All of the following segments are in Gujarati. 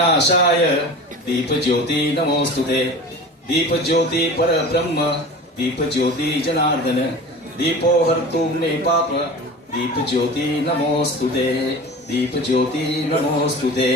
नाशाय दीप ज्योति नमोस्तुते दीप ज्योति पर ब्रह्म दीप ज्योति जनार्दन दीपो हर्तु मे पाप दीप ज्योति नमोस्तुते दीप ज्योति नमोस्तुते।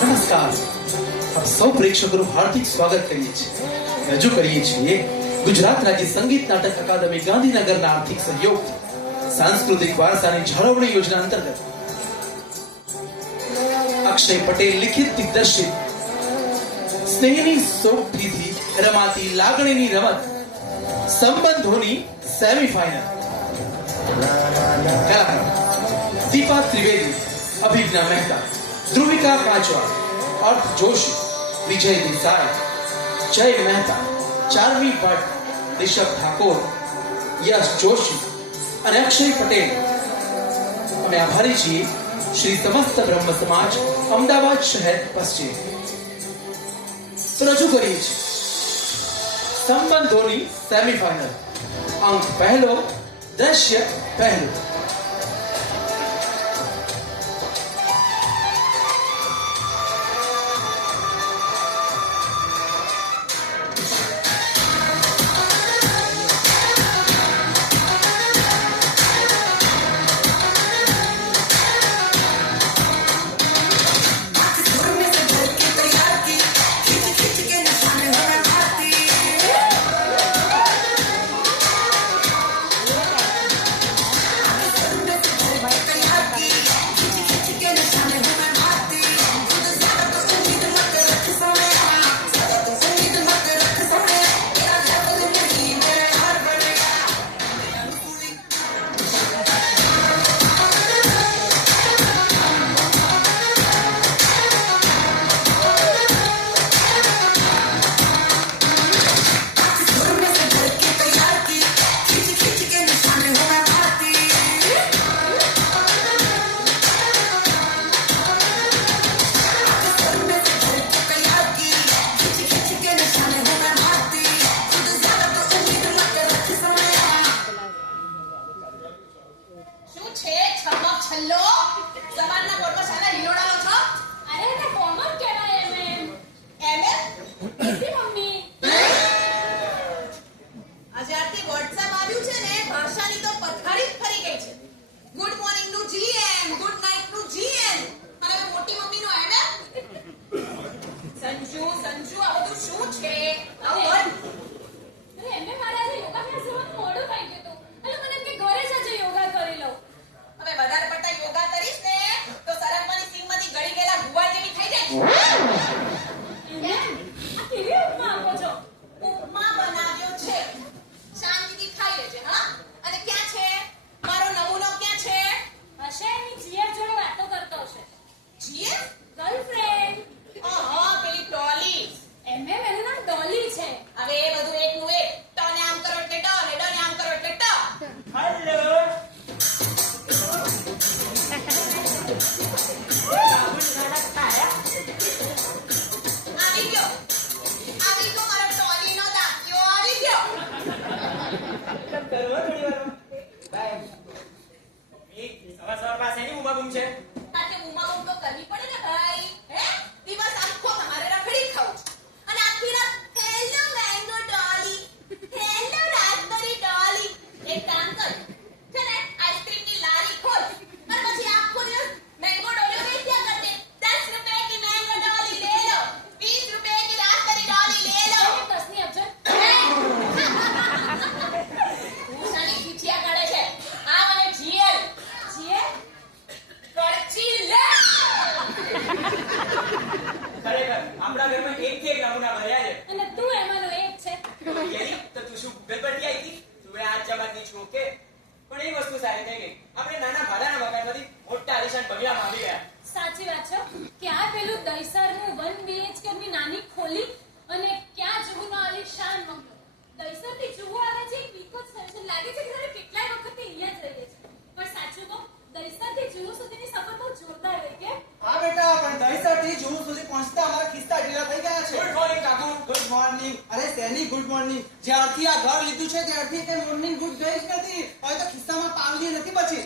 નમસ્કાર, આપ સૌ પ્રેક્ષકોનું હાર્દિક સ્વાગત કરીએ છીએ. રજૂ કરીએ છીએ ગુજરાત રાજ્ય સંગીત નાટક અકાદમી ગાંધીનગરના આર્થિક સહયોગથી સાંસ્કૃતિક વારસાની જાળવણી યોજના અંતર્ગત અક્ષય પટેલ લિખિત દિગ્દર્શિત સ્નેહની સોગઠીથી રમાતી લાગણીની રમત સંબંધોની સેમીફાઇનલ. કલાકાર દીપા ત્રિવેદી, અભિજ્ઞા મહેતા, ધ્રુવિકા કાચવા, અર્થ જોશી, વિજય દેસાઈ, જય મહેતા, ચાર્મી ભટ્ટ, રિષભ ઠાકોર, યશ જોશી અને અક્ષય પટેલ. અમે આભારી છીએ શ્રી સમસ્ત બ્રહ્મ સમાજ અમદાવાદ શહેર પશ્ચિમ. તો રજૂ કરીએ છીએ સંબંધોની સેમીફાઇનલ. અંક પહેલો, દ્રશ્ય પહેલું. અરે શેની ગુડ મોર્નિંગ? જ્યારથી આ ઘર લીધું છે ત્યારથી કઈ મોર્નિંગ ગુડ ગઈ જ નથી. હવે તો ખિસ્સામાં પાવલી નથી બચી.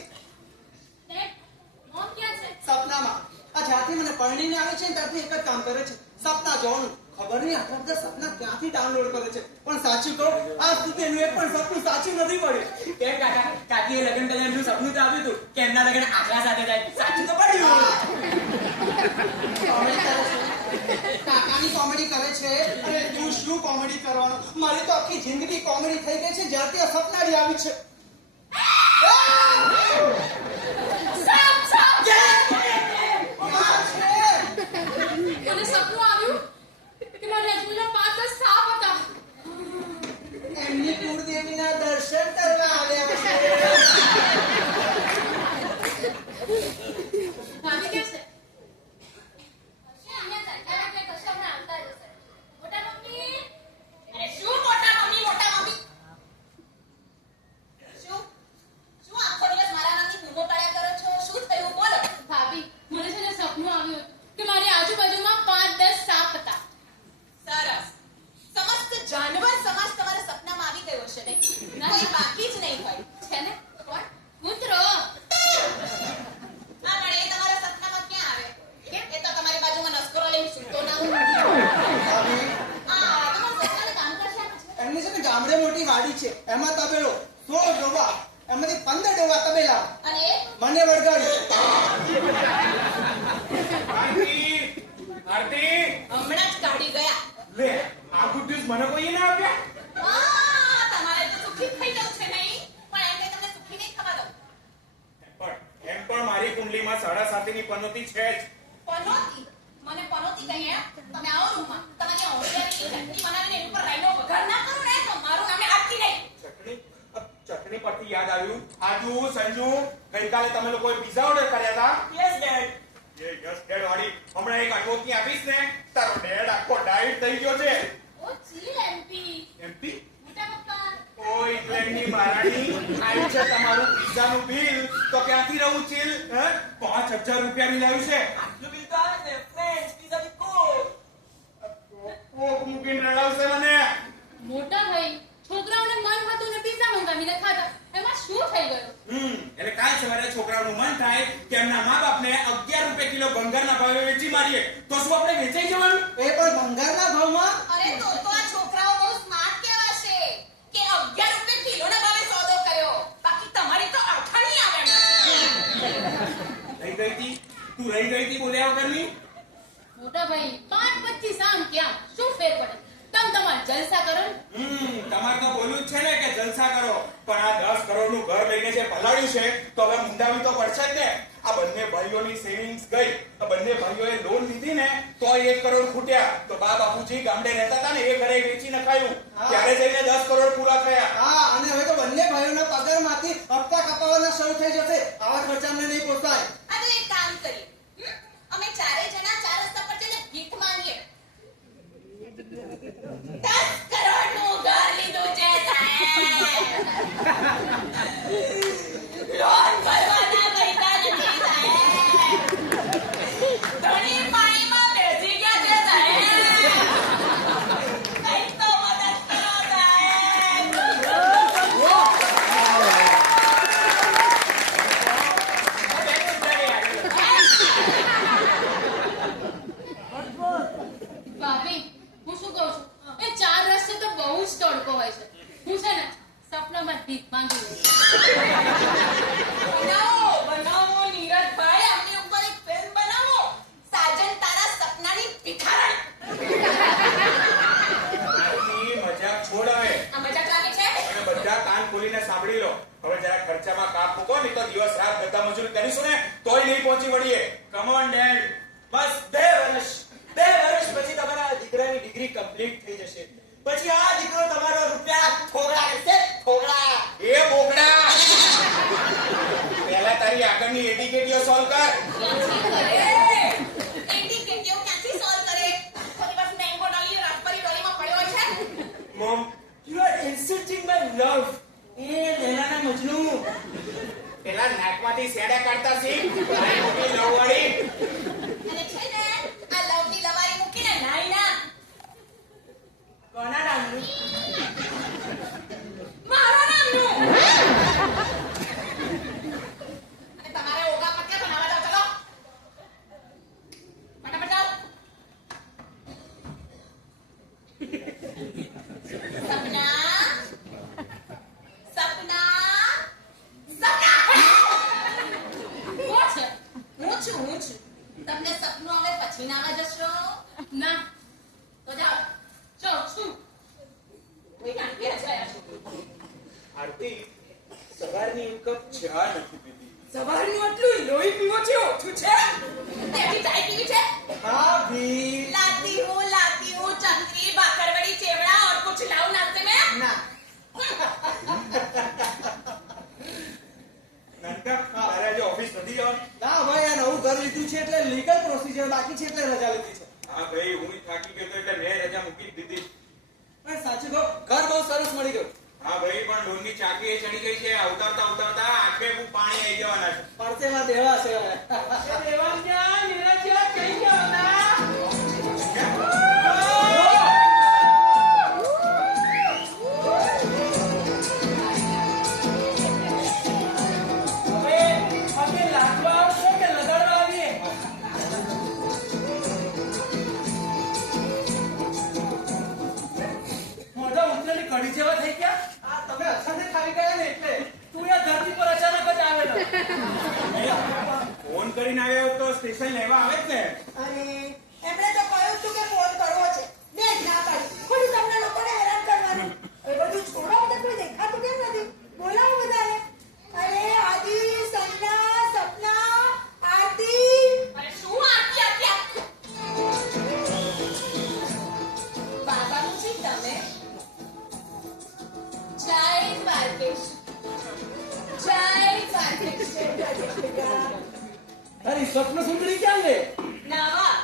મોમ ક્યાં છે? સપનામાં. આ જ્યારથી મને પરણીને આવી છે ને ત્યારથી એક જ કામ કરે છે, સપના જોવાનું. ખબર નહીં આટલા બધા સપના ક્યાંથી ડાઉનલોડ કરે છે. પણ સાચું કહું, આજ સુધી એનું એક પણ સપનું સાચું નથી પડ્યું. કેમ કાકા? કાકીએ લગ્ન પહેલા એમનું સપનું તો આવ્યું હતું કે એમના લગ્ન આખલા સાથે થાય. સાચું તો પડ્યું. કોમેડી કરે છે. કાકાની કોમેડી કરે છે. અરે તું શું કોમેડી કરવાનું? મારી તો આખી જિંદગી કોમેડી થઈ ગઈ છે જ્યારથી આ સપનારી આવી છે. સાપ સાપ આ છે. તને સપનું આવ્યું કે મારા રજનીના 5-10 સાપ હતા. એમની કુળદેવીના દર્શન કરવા આવ્યા છે. ભાભી કે છે અહીંયા જાય કે કશે હમણાં આવતા જ હશે. મોટા મમ્મી, અરે શું મોટા મમ્મી શું આખો દિવસ મારા નામની બૂમો પાડ્યા કરો છો? શું થયું બોલો? ભાભી, મને છે ને સપનું આવ્યું કે મારી આજુબાજુમાં 5-10 સાપ હતા. સરસ. સમસ્ત જાનવર સમાજ તમારા સપનામાં આવી ગયો છે નહીં? કોઈ બાકી જ નહીં હોય. છે ને? કોણ? કૂતરો. હા, પણ એ તમારા સપનામાં ક્યાં આવે? કેમ? એ તો તમારી બાજુમાં નસ્કોરો લઈને સૂતો ના હોય. હા, તમારા સપનાને કામ કરશે. એમની છે ને ગામડે મોટી વાડી છે, એમાં તબેલો 16 ડોબા, એમાંથી 15 ડોબા તબેલા. અને એ મને વળગાડી. આરતી હમણાં જ કાઢી ગયા. લે આ ગુડ ન્યૂઝ મને કોઈએ ના આપ્યા. હા, તમારે તો સુખી થઈ જવું છે નહીં? પણ એમ કે તમને સુખી નહીં થવા દઉં. એમ પણ મારી કુંડલીમાં 7.5 ની પનોતી છે જ. પનોતી? મને પનોતી કહીએ? તમે આવો રૂમમાં. તમારી હોશિયારી ચટણી બનાવીને એની પર રાઈનો વઘાર ના કરો ને તો મારું નામે આરતી નહીં. ચટણી પરથી યાદ આવ્યું. આજુ સંજુ ગઈકાલે તમે લોકોએ પિઝા ઓર્ડર કર્યા હતા. Yes dead. યસ ડેડ વાળી હમણાં એક અનોખી આપીશ ને તારો ડેડ આખો ડાયટ થઈ ગયો છે. ઓ ચીલ એમપી. એમપી મોટા પપ્પા. ઓ ઇંગ્લેન્ડની મહારાણી આવ્યું છે તમારું પિઝાનું બિલ. તો ક્યાંથી રહું ચીલ? 5,000 રૂપિયા બિલ આવ્યું છે. આટલું બિલ તો આવે ને ફ્રેન્ડ્સ પિઝા વિથ કોક. કોક મૂકીને રડાવશે મને. મોટા ભાઈ, છોકરાઓને મન હતું ને પિઝા મંગાવીને ખાધા. એમાં શું થઈ ગયું? એટલે કાલ સવારે છોકરાઓનું મન થાય કે એમના મા બાપને 11 રૂપિયા કિલો ભંગારના ભાવે વેચી મારીએ તો શું આપણે વેચાઈ જવાનું? એ પણ ભંગારના ભાવમાં. અરે તો આ છોકરાઓ બહુ સ્માર્ટ કહેવાશે કે 11 રૂપિયા કિલોના ભાવે સોદો કર્યો. બાકી તમારી તો અડખાણી આવે. રહી ગઈ હતી તું રહી ગઈ હતી બોલ્યા વગરની. મોટા ભાઈ, 5-25 આમ ક્યાં શું ફેર પડે? તમારા જલસા કરો ને. તમારે તો બોલ્યું જ છે ને કે જલસા કરો, પણ આ 10 કરોડનું ઘર લઈને જે પલાળ્યું છે તો હવે મુંડાવી તો પડશે જ ને. આ બંને ભાઈઓની સેવિંગ્સ ગઈ. આ બંને ભાઈઓએ લોન લીધી ને તો 1 કરોડ ખૂટ્યા. તો બા બાપુજી ગામડે રહેતા હતા ને એ ઘરે વેચી નખાયું. ત્યારે જઈને 10 કરોડ પૂરા થયા. હા, અને હવે તો બંને ભાઈઓના પગારમાંથી હપ્તા કપાવવાના શરૂ થઈ જશે. આવા ખર્ચાને નહીં પોસાય. આ તો એક કામ કરીએ. અમે ચારે જણા 4 રસ્તા પર જઈને ભીખ માંગીએ. 10 કરોડનું ઘર લીધું છે સાહેબ. લોન ભરવાના પૈસા નથી સાહેબ. ધણી પાણીમાં બેસી ગયા છે સાહેબ. કંઈક તો મદદ કરો સાહેબ. ભાભી, હું શું કહું છું, એ 4 રસ્તે તો બહુ જ તડકો હોય છે. હું છે ને સપનામાં ભીખ માંગી લઉં. બનાવો નીરજભાઈ, આમની ઉપર એક ફિલ્મ બનાવો. સાજન તારા સપનાની ભિખારણ. મજાક છોડ હવે. આ મજાક લાગે છે? અને બધા કાન ખોલીને સાંભળી લો. હવે જરા ખર્ચામાં કાપ મૂકો ને તો દિવસ રાત ગધા મજૂરી કરીશું ને તોય નહીં પહોંચી વળીએ. Come on dead. બસ 2 વર્ષ પછી તમારા દીકરાની ડિગ્રી કમ્પ્લીટ થઈ જશે. પછી આ દીકરો તમારો રૂપિયા થોડા કરશે. થોડા એ બોકડા પહેલા તારી આગળની એટીકેટીઓ સોલ્વ કર. એન્ટિકેટીઓ ક્યાંથી સોલ્વ કરે? થોડી વાર મેંગો ડાલી રાસબરી ડોલીમાં પડ્યો છે. Mom, you are insulting my love. એ લૈલાના મજનુ. પેલા નાકમાંથી સેડા કાઢતા શીખ. આ મોટી લવવાળી. અને છે ને આ લવની લવારી મૂકીને નાઈ ના. કોના ના તો જાઓ. જાઓ શું કોઈ કાંઈ રચાયા છો. આરતી સવારની એક કપ ચા નથી પીધી. સવારનું આટલું લોહી પીવો છે ઓછું છે તેની ચાય પીવી છે? ભાભી लाती हूँ चंद्री बाकरवड़ी चेवड़ा और कुछ लाऊं नाश्ते में? ના નાનકા તારે આજે ઓફિસ નથી જવાનું? ના ભાઈ આ નવું ઘર લીધું છે એટલે લીગલ પ્રોસિજર બાકી છે એટલે રજા લીધી છે હા ભાઈ હું થાકી ગયો તો એટલે મેં રજા મૂકી જ દીધી. પણ સાચું કહો ઘર બહુ સરસ મળી ગયું હા ભાઈ પણ લોનની ચાકી એ ચડી ગઈ છે. ઉતારતા ઉતારતા આંખે પાણી આવી જવાના છે. પડતેમાં દેવા છે મોઢા ઉતરેલી કઢી જેવા થઈ ગયા. આ તમે અચાનક આવી ગયા ને એટલે તું યાર ધરતી પર અચાનક જ આવેલો. ફોન કરીને આવ્યો તો સ્ટેશન લેવા આવે જ ને. અરે એમણે તો કહ્યું તું કે ફોન કરવો છે મેં જ ના પાડી ખોટું તમને લોકોને હેરાન કરવાનું એ બધું છોડો બધા કોઈ દેખાતું કેમ નથી બોલાવો બધાને અરે આદિ સંજના સપના આરતી અરે શું આરતી આરતી? બાબાનું છે તમે? જય દ્વારકેશ. જય દ્વારકેશ. તારી સ્વપ્ન સુંદરી ક્યાં લે? નાવા.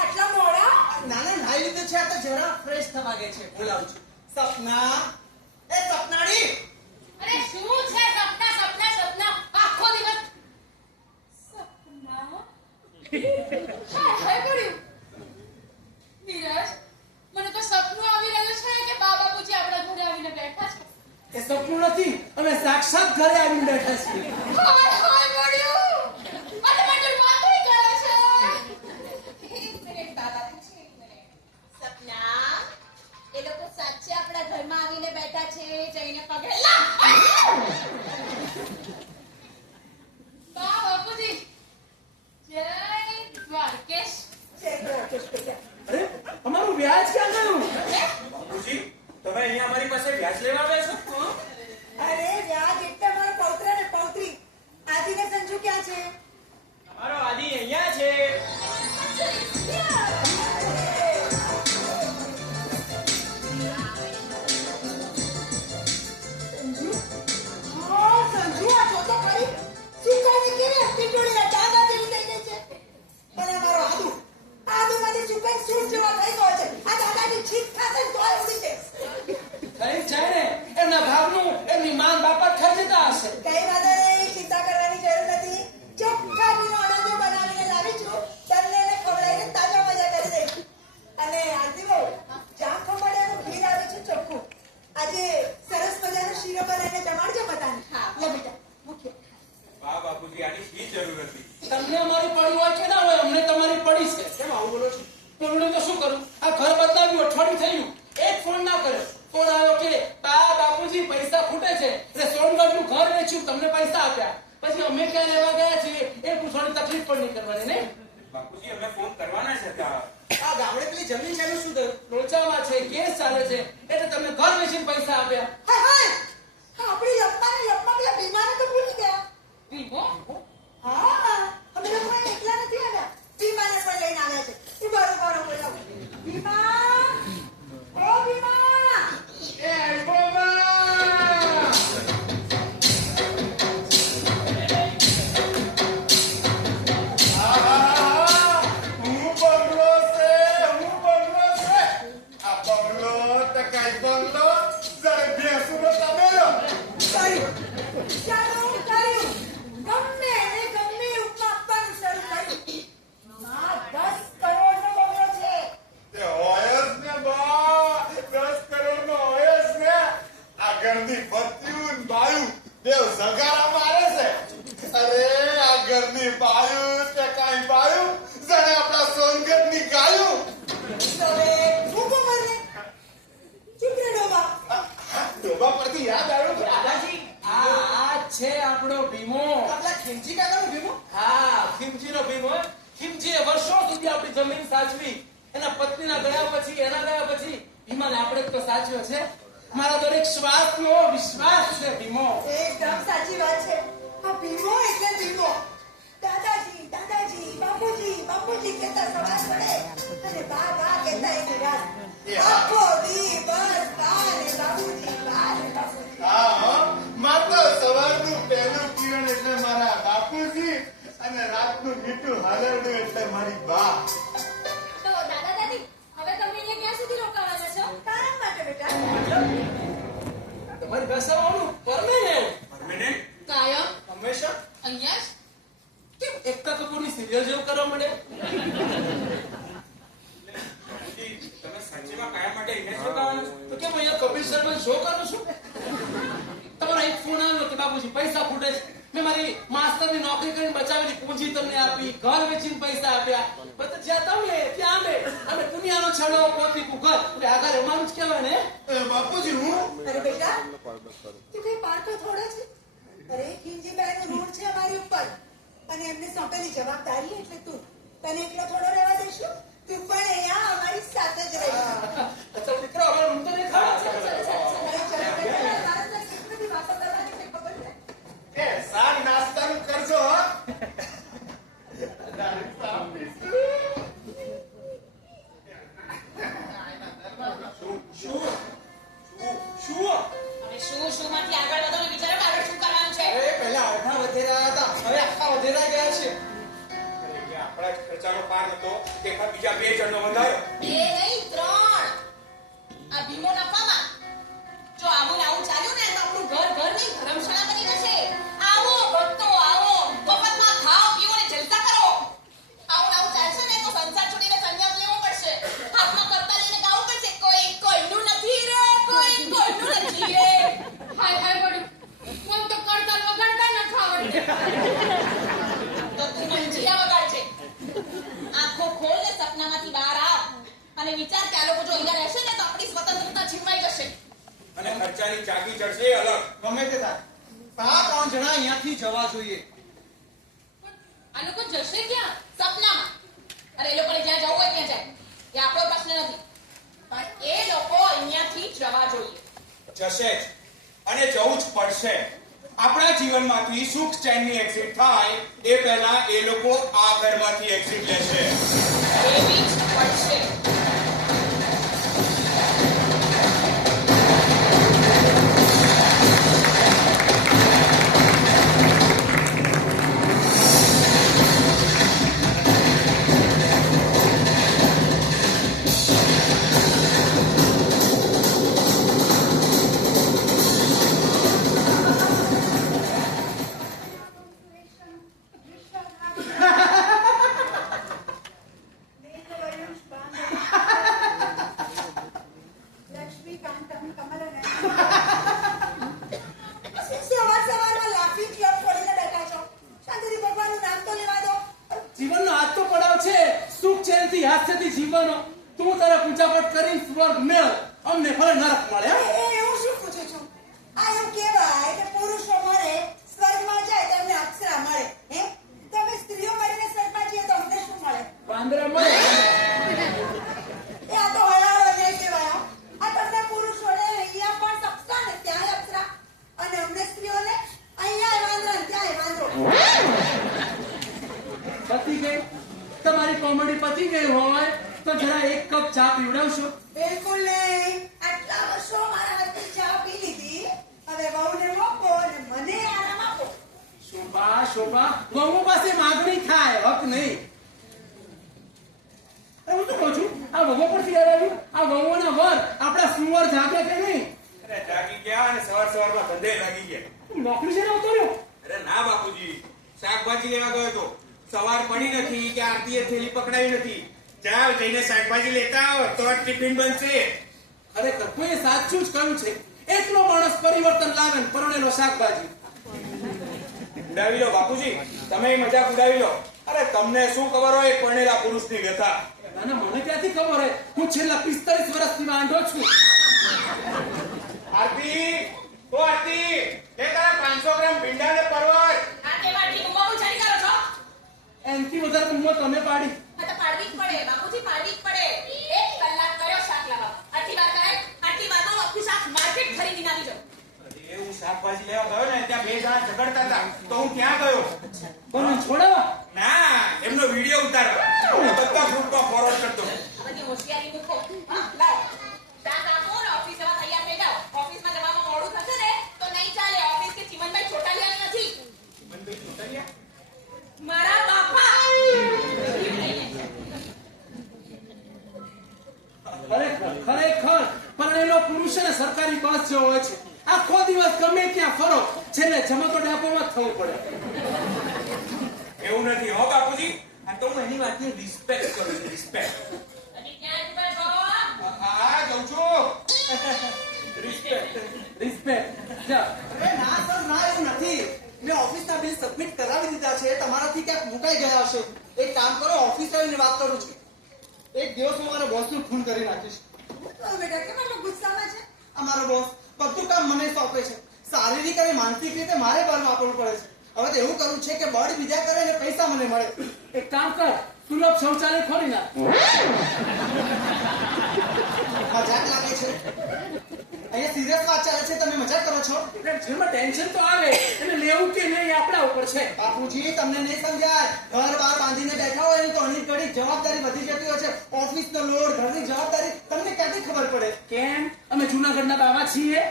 આટલા મોડા નાના નાઈ લીધું છે આ તો જરા ફ્રેશ થવા ગઈ છે બોલાવું છું સપના એ સપનાડી અરે શું છે સપના સપના સપના આખો દિવસ સપના હાય કર્યું નીરજ મને તો સપનું આવી રહ્યું છે કે બા બાપુજી આપણા ઘરે આવીને બેઠા છે એ સપનું નથી અમે સાક્ષાત ઘરે આવીને બેઠા છીએ. હાય હાય મળ્યું અને મને વાતોય કરે છે એક મિનિટ બાબાજી, એક મિનિટ. સપના એ લોકો સાચે આપણા ઘરમાં આવીને બેઠા છે. જઈને પગે લાગ. બા બાપુજી જય દ્વારકેશ અરે અમારું વ્યાજ ક્યાં ગયું? બાપુજી તમે અહીંયા અમારી પાસે વ્યાજ લેવા આવ્યા છો? અરે વ્યાજ એટલે મારો પૌત્ર ને પૌત્રી આદિ ને સંજુ ક્યાં છે અમારો આદિ અહીંયા છે. સંજુ હા સંજુ આ જો તો ખરી ચૂકવણી કેવી પીટોળી દાદા જેવી થઈ ગઈ છે પણ અમારો આદુ માંથી ચૂકવણી સૂટ જેવા થઈ ગયો છે આ દાદાની છીક ખાતે તોય ઉડી છે થઈ જાય ને એમના ભાવનું એમની માન બાપા ખાઈ જતા હશે. કઈ વાંધો નહીં ચિંતા કરવાની જરૂર નથી ચોખ્ખા ઘીનો અડદિયો બનાવીને લાવી છું તમને એને ખવડાવીને તાજા મજા કરી દઈશ અને આરતી બહુ જામ ખંભાળિયાનું ઘી લાવી છું ચોખ્ખું આજે સરસ મજાનો શીરો બનાવીને જમાડજો બધાને લે બેટા મુખ્ય વાહ બાપુજી આની શી જરૂર હતી? તમને અમારી પડી હોય કે ના હોય અમને તમારી પડી છે. કેમ આવું બોલો છો બોલવું તો શું કરું? આ ઘર બદલાવ્યું અઠવાડિયું થયું એક ફોન ના કર્યો. ફોન આવ્યો કે બા બાપુજી પૈસા ખૂટે છે એટલે સોનગઢનું ઘર વેચ્યું તમને પૈસા આપ્યા પછી અમે ક્યાં લેવા ગયા છીએ એ પૂછવાની તકલીફ પણ નહીં કરવાની નહીં. બાપુજી અમે ફોન કરવાના જ હતા. આ ગામડે પેલી જમીન છે એનું શું થયું લોચામાં છે કેસ ચાલે છે એટલે તમે ઘર વેચીને પૈસા આપ્યા. હાય હાય આપણી લપમાં પેલા બીમાને તો ભૂલી ગયા વિભો હા અમે લોકો એકલા નથી આવ્યા બીમાને પણ લઈને આવ્યા છે એ બરોબર બોલાવો બીમા ઓ બીમા એ બોબા કર્યું ચાલો કર્યું ગમે એને ગમે ઉપમા આપવાનું શરૂ કર્યું માં 10 કરોડનો બંગલો છે તો હવે ભૂકો મરને ચૂપ રે ડોબા પત્નીના ગયા પછી એના ગયા પછી ભીમાને આપણે જ તો સાચવ્યો છે. મારા દરેક શ્વાસનો વિશ્વાસ છે ભીમો. એકદમ સાચી વાત છે. આ ભીમો એટલે ભીમો. દાદાજી દાદાજી બાપુજી બાપુજી કહેતા સવાર પડે અને બા બા કહેતા એની રાત. આખો દી બસ બા ને બાપુજી બા ને બાપુજી. હા માત્ર સવારનું પહેલું કિરણ એટલે મારા બાપુજી અને રાતનું મીઠું હાલરડું એટલે મારી બા. તો દાદા દાદી હવે તમે અહીંયા ક્યાં સુધી રોકાવાના છો? કામ માટે બેટા. તમારી બેસાવાનું પરમેનન્ટ. પરમેનન્ટ કાયમ હંમેશા અહીંયા જ કેમ એકતા કપૂરની સિરિયલ જેવું કરવા માંડે? તમે સાચીમાં કાયમ માટે ઇન્વેસ્ટ કરવાના છો? તો કેમ અહીંયા કપિલ શર્મા શો કરું છું? તમારો એક ફોન આવ્યો કે બાપુજી પૈસા ખૂટે છે. મેં મારી માસ્ટરની નોકરી કરીને બચાવેલી પૂંજી તમને આપી, ઘર વેચીને પૈસા આપ્યા. બધા જ્યાં તમે ત્યાં અમે દુનિયાનો છેડો કોફી કુકર એટલે આગળ અમારું જ કહેવાય ને. બાપુજી હું અરે બેટા તું કઈ પારકો થોડો છે. અરે ખીમજીભાઈનું ઋણ છે અમારી ઉપર અને એમને સોંપેલી જવાબદારી એટલે તું તને એકલો થોડો રહેવા દઈશું. તું પણ અહીંયા અમારી સાથે જ રહીશ. તો દીકરો હવે હું તો નહીં ખાવા. અરે ચલો બેટા, તારા તો કેટલી બધી વાતો કરવાની છે ખબર છે? એ સાંજ નાસ્તાનું કરજો હો. હવે શું માંથી આગળ વધો ને વિચારો આગળ શું કરવાનું છે. અરે પહેલા અડધા વધેરા હતા હવે આખા વધેરા ગયા છે. અરે એ આપણા જ ખર્ચાનો પાર હતો કે બીજા 2 જણનો વધારો. 2 નહીં 3. આ ભીમો નફામાં. જો આવું ને આવું ચાલ્યું ને તો આપણું ઘર ઘરની ધર્મશાળા બની જશે. આવો ભક્તો આવો, મફતમાં ખાઓ પીઓ ને જલસા કરો. આવું ને આવું ચાલશે ને તો સંસાર છોડીને સંન્યાસ લેવો પડશે. હાથમાં કરતા લઈને ગાવું પડશે, કોઈ કોઈનું નથી રે, કોઈ કોઈનું નથી રે. હાય હાય પડ્યું મને તો કરતલ વગાડતા ન આવડે. તો તું મંજીરા વગાડ છે. આંખો ખોલ ને સપનામાંથી બહાર આવ અને વિચાર કે આ લોકો જો અહીંયા રહેશે ને તો આપણી સ્વતંત્રતા છીનવાઈ જશે. અને ખર્ચાની ચાકી ચડશે એ અલગ. ગમે તે થાય પણ આ 3 જણા અહીંયાથી જવા જોઈએ. આ લોકો જશે ક્યાં? સપનામાં. અરે એ લોકોને જ્યાં જવું હોય ત્યાં જાય. એ આપણો પ્રશ્ન નથી. પણ એ લોકો અહીંયાથી જવા જોઈએ. જશે જ અને જવું જ પડશે. આપણા જીવનમાંથી સુખ ચેનની એક્ઝિટ થાય એ પહેલા એ લોકો આ ઘરમાંથી એક્ઝિટ લેશે. એવી જ પડશે. જીવનનો આજ તો પડાવ છે સુખ ચેનથી હાસ્યથી જીવવાનો. તું તારા પૂજાપાઠ કરી સ્વર્ગ મેળ, અમને ભલે નરક મળે. એવું શું પૂછું છું? આ એમ કહેવાય કે પુરુષો મળે સ્વર્ગમાં જાય તો એમને અપ્સરા મળે. હે તમે સ્ત્રીઓ મળીને સ્વર્ગમાં જઈએ તો અમને શું મળે? વાંદરા મળે. એ આ તો હળાળો નહીં કહેવાય. આ તમને પુરુષોને અહીંયા પણ અપ્સરા ને ત્યાં અપ્સરા અને અમને સ્ત્રીઓને અહીંયા વાંદરા ને ત્યાં વાંદરો. પતી ગઈ તમારી કોમેડી પતી ગઈ હોય તો જરા એક કપ ચા પીવડાવશો. બિલકુલ નહીં. આટલા વર્ષો મારા હાથની ચા પી લીધી. હવે વહુને મોકો અને મને આરામ આપો. શોભા શોભા વહુ પાસે માગણી થાય હક નહીં. હું તો કહું છું આ વહુ પરથી યાદ આવ્યું આ વહુઓના વર આપણા સુવર જાગે કે નહીં? અરે જાગી ગયા અને સવારમાં ધંધે લાગી ગયા. નોકરી છે ને ઉતર્યો. અરે ના બાપુજી, શાકભાજી લેવા ગયો તો સવાર પડી નથી કે આરતીએ થેલી પકડાઈ નથી. ચાલ જઈને શાકભાજી લેતા આવો તો જ ટિફિન બનશે. ખરેખર કોઈ સાચું જ કહ્યું છે. એટલો માણસ પરિવર્તન લાવે ને પરણેલો શાકભાજી. ઉડાવી લો બાપુજી, તમે મજાક ઉડાવી લો. અરે તમને શું ખબર હોય પરણેલા પુરુષની વ્યથા. ના ના મને ક્યાંથી ખબર હોય? હું છેલ્લા 45 વર્ષથી વાંઢો છું. આરતી, ઓ આરતી, લે તારા 500 ગ્રામ ભીંડા ને પરવળ. આટલે વાટલી ગુમાવું છરી કરો છો? એનથી વધારે ઉંમર તમે પાડી. આ તો પાડવી જ પડે બાપુજી, પાડવી જ પડે. એ હું ત્યાં ગયો. પણ છોડાવા ના, એમનો વિડીયો ઉતારવા હું બધા ગ્રુપમાં ફોરવર્ડ કરતો. આ બધી હોશિયારી મૂકો. હા, લાવો. ચા કાપો ને ઓફિસ જવા તૈયાર થઈ જાઓ. ઓફિસમાં જવામાં મોડું થશે ને તો નહીં ચાલે. ઓફિસ કે ચીમનભાઈ ચોટાલિયા નથી. ચીમનભાઈ ચોટાલિયા? મારા બાપા. ખરેખર પરણેલો પુરુષ ને સરકારી બસ જેવો હોય છે. આખો દિવસ ગમે ત્યાં ફરો, છેલ્લે જમતો ડાકોમાં જ થવું પડે. એવું નથી હો બાપુજી. આ તો હું એની વાતની રિસ્પેક્ટ કરું છું. રિસ્પેક્ટ. અને ક્યાં ઉપર છો? હા, જઉં છું. રિસ્પેક્ટ જા. અરે ના સર, ના એવું નથી. મેં ઓફિસના બિલ સબમિટ કરાવી દીધા છે. તમારાથી ક્યાંક મુકાઈ ગયા હશે. એક કામ કરો, ઓફિસ આવીને વાત કરું છું. એક દિવસ હું મારા બોસને ફોન કરી નાખીશ. તો બેટા કેમ આટલો ગુસ્સામાં છે? અમારો બોસ બધું કામ મને સોંપે છે. શારીરિક અને માનસિક રીતે મારે બળ વાપરવું પડે છે. હવે તો એવું કરવું છે કે બળ બીજા કરે અને પૈસા મને મળે. એક કામ કર, સુલભ શૌચાલય ખોલી નાખ. મજાક લાગે છે? અહીંયા સિરિયસ વાત ચાલે છે, તમે મજાક કરો છો? જેમાં ટેન્શન તો આવે એને લેવું કે નહીં એ આપણા ઉપર છે. બાપુજી, તમને નહીં સમજાય. ઘર બાર બાંધીને બેઠા હોય ને તો અનેક ઘડી જવાબદારી વધી જતી હોય છે. ઓફિસનો લોડ, ઘરની જવાબદારી તમને ક્યાંથી ખબર પડે? કેમ? અમે જૂનાગઢના બાવા છીએ.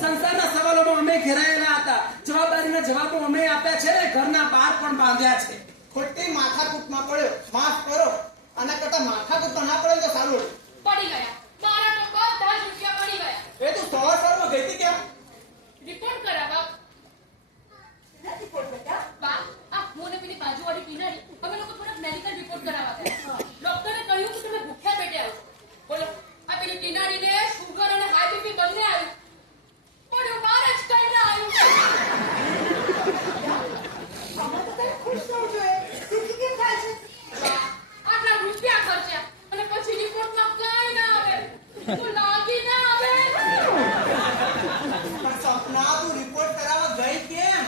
સંસારના સવાલોમાં અમે ઘેરાયેલા હતા. જવાબદારીના જવાબો અમે આપ્યા છે. ઘરના બાર પણ બાંધ્યા છે. ખોટી માથાકૂટમાં પડ્યો, માફ કરો. આના કરતા માથાકૂટમાં ના પડે તો સારું. પડી ગયા. મારા તો બધા જ રૂપિયા પડી ગયા. એ તું સવારમાં ગઈ હતી કેમ? રિપોર્ટ કરાવવા. નથી પોટ બેટા. બા, આ હું અને પેલી બાજુવાળી પીનારી અમે લોકો થોડાક મેડિકલ રિપોર્ટ કરાવવા ગયા. ડોક્ટરે કહ્યું કે તમે ભૂખ્યા પેટે આવો છો. બોલો, આ પેલી પીનારીને શુગર અને હાઈ બીપી બંને આવ્યું. પણ મારે જ કઈ ના આવ્યું. આમાં તો તારે ખુશ થવું જોઈએ. દુઃખી કેમ થાય છે? બા, આટલા રૂપિયા ખર્ચ્યા અને પછી રિપોર્ટમાં કઈ ના આવે. તો લાગી ના આવે. પણ સપના, તું રિપોર્ટ કરાવવા ગઈ કેમ?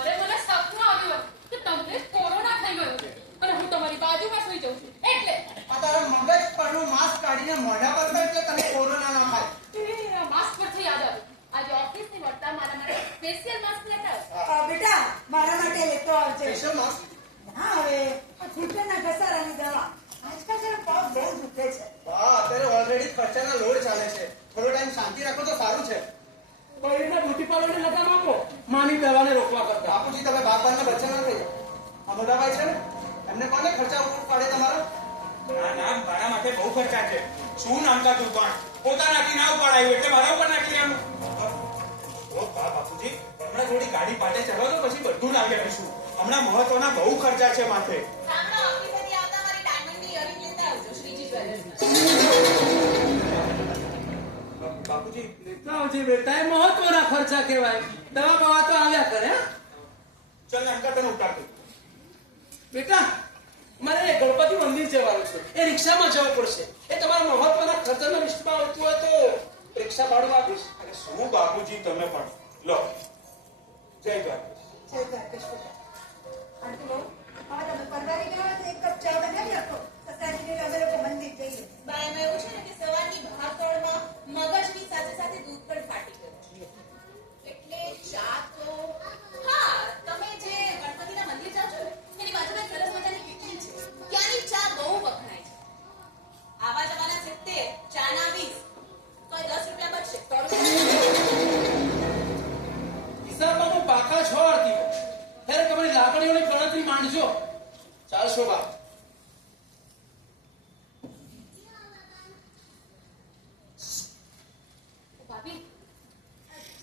અરે મને સપનું આવ્યું કે તમને કોરોના થઈ ગયો છે અને હું તમારી બાજુમાં સુઈ જાઉં છું એટલે. આ તારા મગજ પરનું માસ્ક કાઢીને મોઢા પર કર કે તને કોરોના ના થાય. માસ્ક પરથી યાદ આવ્યું. આજે ઓફિસની વળતા મારા માટે સ્પેશિયલ માસ્ક લેતા આવજો. બેટા મારા માટે લેતો આવજે. Special mask? હા, હવે આ ઘૂંટણના ઘસારાની દવા. આજકાલ જરા પગ બહુ દુખે છે. વાહ, અત્યારે ઓલરેડી ખર્ચાના લોડ ચાલે છે. થોડો ટાઈમ શાંતિ રાખો તો સારું છે. બૈરીને બ્યુટી પાર્લરને લગામ આપો, માની દવાને રોકવા કરતા. બાપુજી, તમે બાપાના બચ્ચા ના થઈ જાઓ. આ મોટા ભાઈ છે ને, એમને કોને ખર્ચા ઉપર પાડે તમારો? ના ના, મારા માટે બહુ ખર્ચા છે. શું નામતા તું પણ પોતાનાથી ના ઉપાડાયું એટલે મારા ઉપર નાખી લેવાનું. ઓ બા બાપુજી, હમણાં થોડી ગાડી પાટે ચડો તો પછી બધું લાગે રહીશું. હમણાં મહત્વના બહુ ખર્ચા છે માથે. સાંભળો, ઓફિસેથી આવતા મારી ડાયમંડની ઇયરિંગ લેતા આવજો શ્રીજી જ્વેલર્સમાં. બાપુજી, લેતા આવજે બેટા, એ મહત્વના ખર્ચા કહેવાય. દવા બવા તો આવ્યા કરે. હા? ચાલ ને અંકલ તને ઉતારતું. બેટા, મારે ગણપતિ મંદિર જવાનું છે. એ રિક્ષામાં જવું પડશે. એ તમારા મહત્વના ખર્ચાના લિસ્ટમાં આવતું હોય તો રિક્ષા ભાડું આપીશ. અરે શું બાપુજી, તમે પણ લો. જય દ્વારકા. જય દ્વારકેશ બેટા. આંટી બહુ, હવે તમે પરવારી ગયા હોય તો એક કપ ચા બનાવી આપો. સસાજીને અમે લોકો મંદિર જઈએ. બા, એમાં એવું છે ને કે સવારની ભાગદોડમાં મગજની સાથે સાથે દૂધ પણ ફાટી ગયું એટલે ચા તો હા, તમે જે ગણપતિના મંદિર જાઓ છો ને એની બાજુમાં એક સરસ મજાની કિટલી છે. ત્યાંની ચા બહુ વખણાય છે. આવા જવાના 70, ચાના 20, તો 10 રૂપિયા બચશે. હિસાબમાં હું પાકા છો આરતી. ત્યારે તમારી લાગણીઓની ગણતરી માંડજો. ચાલ શોભા. ભાભી,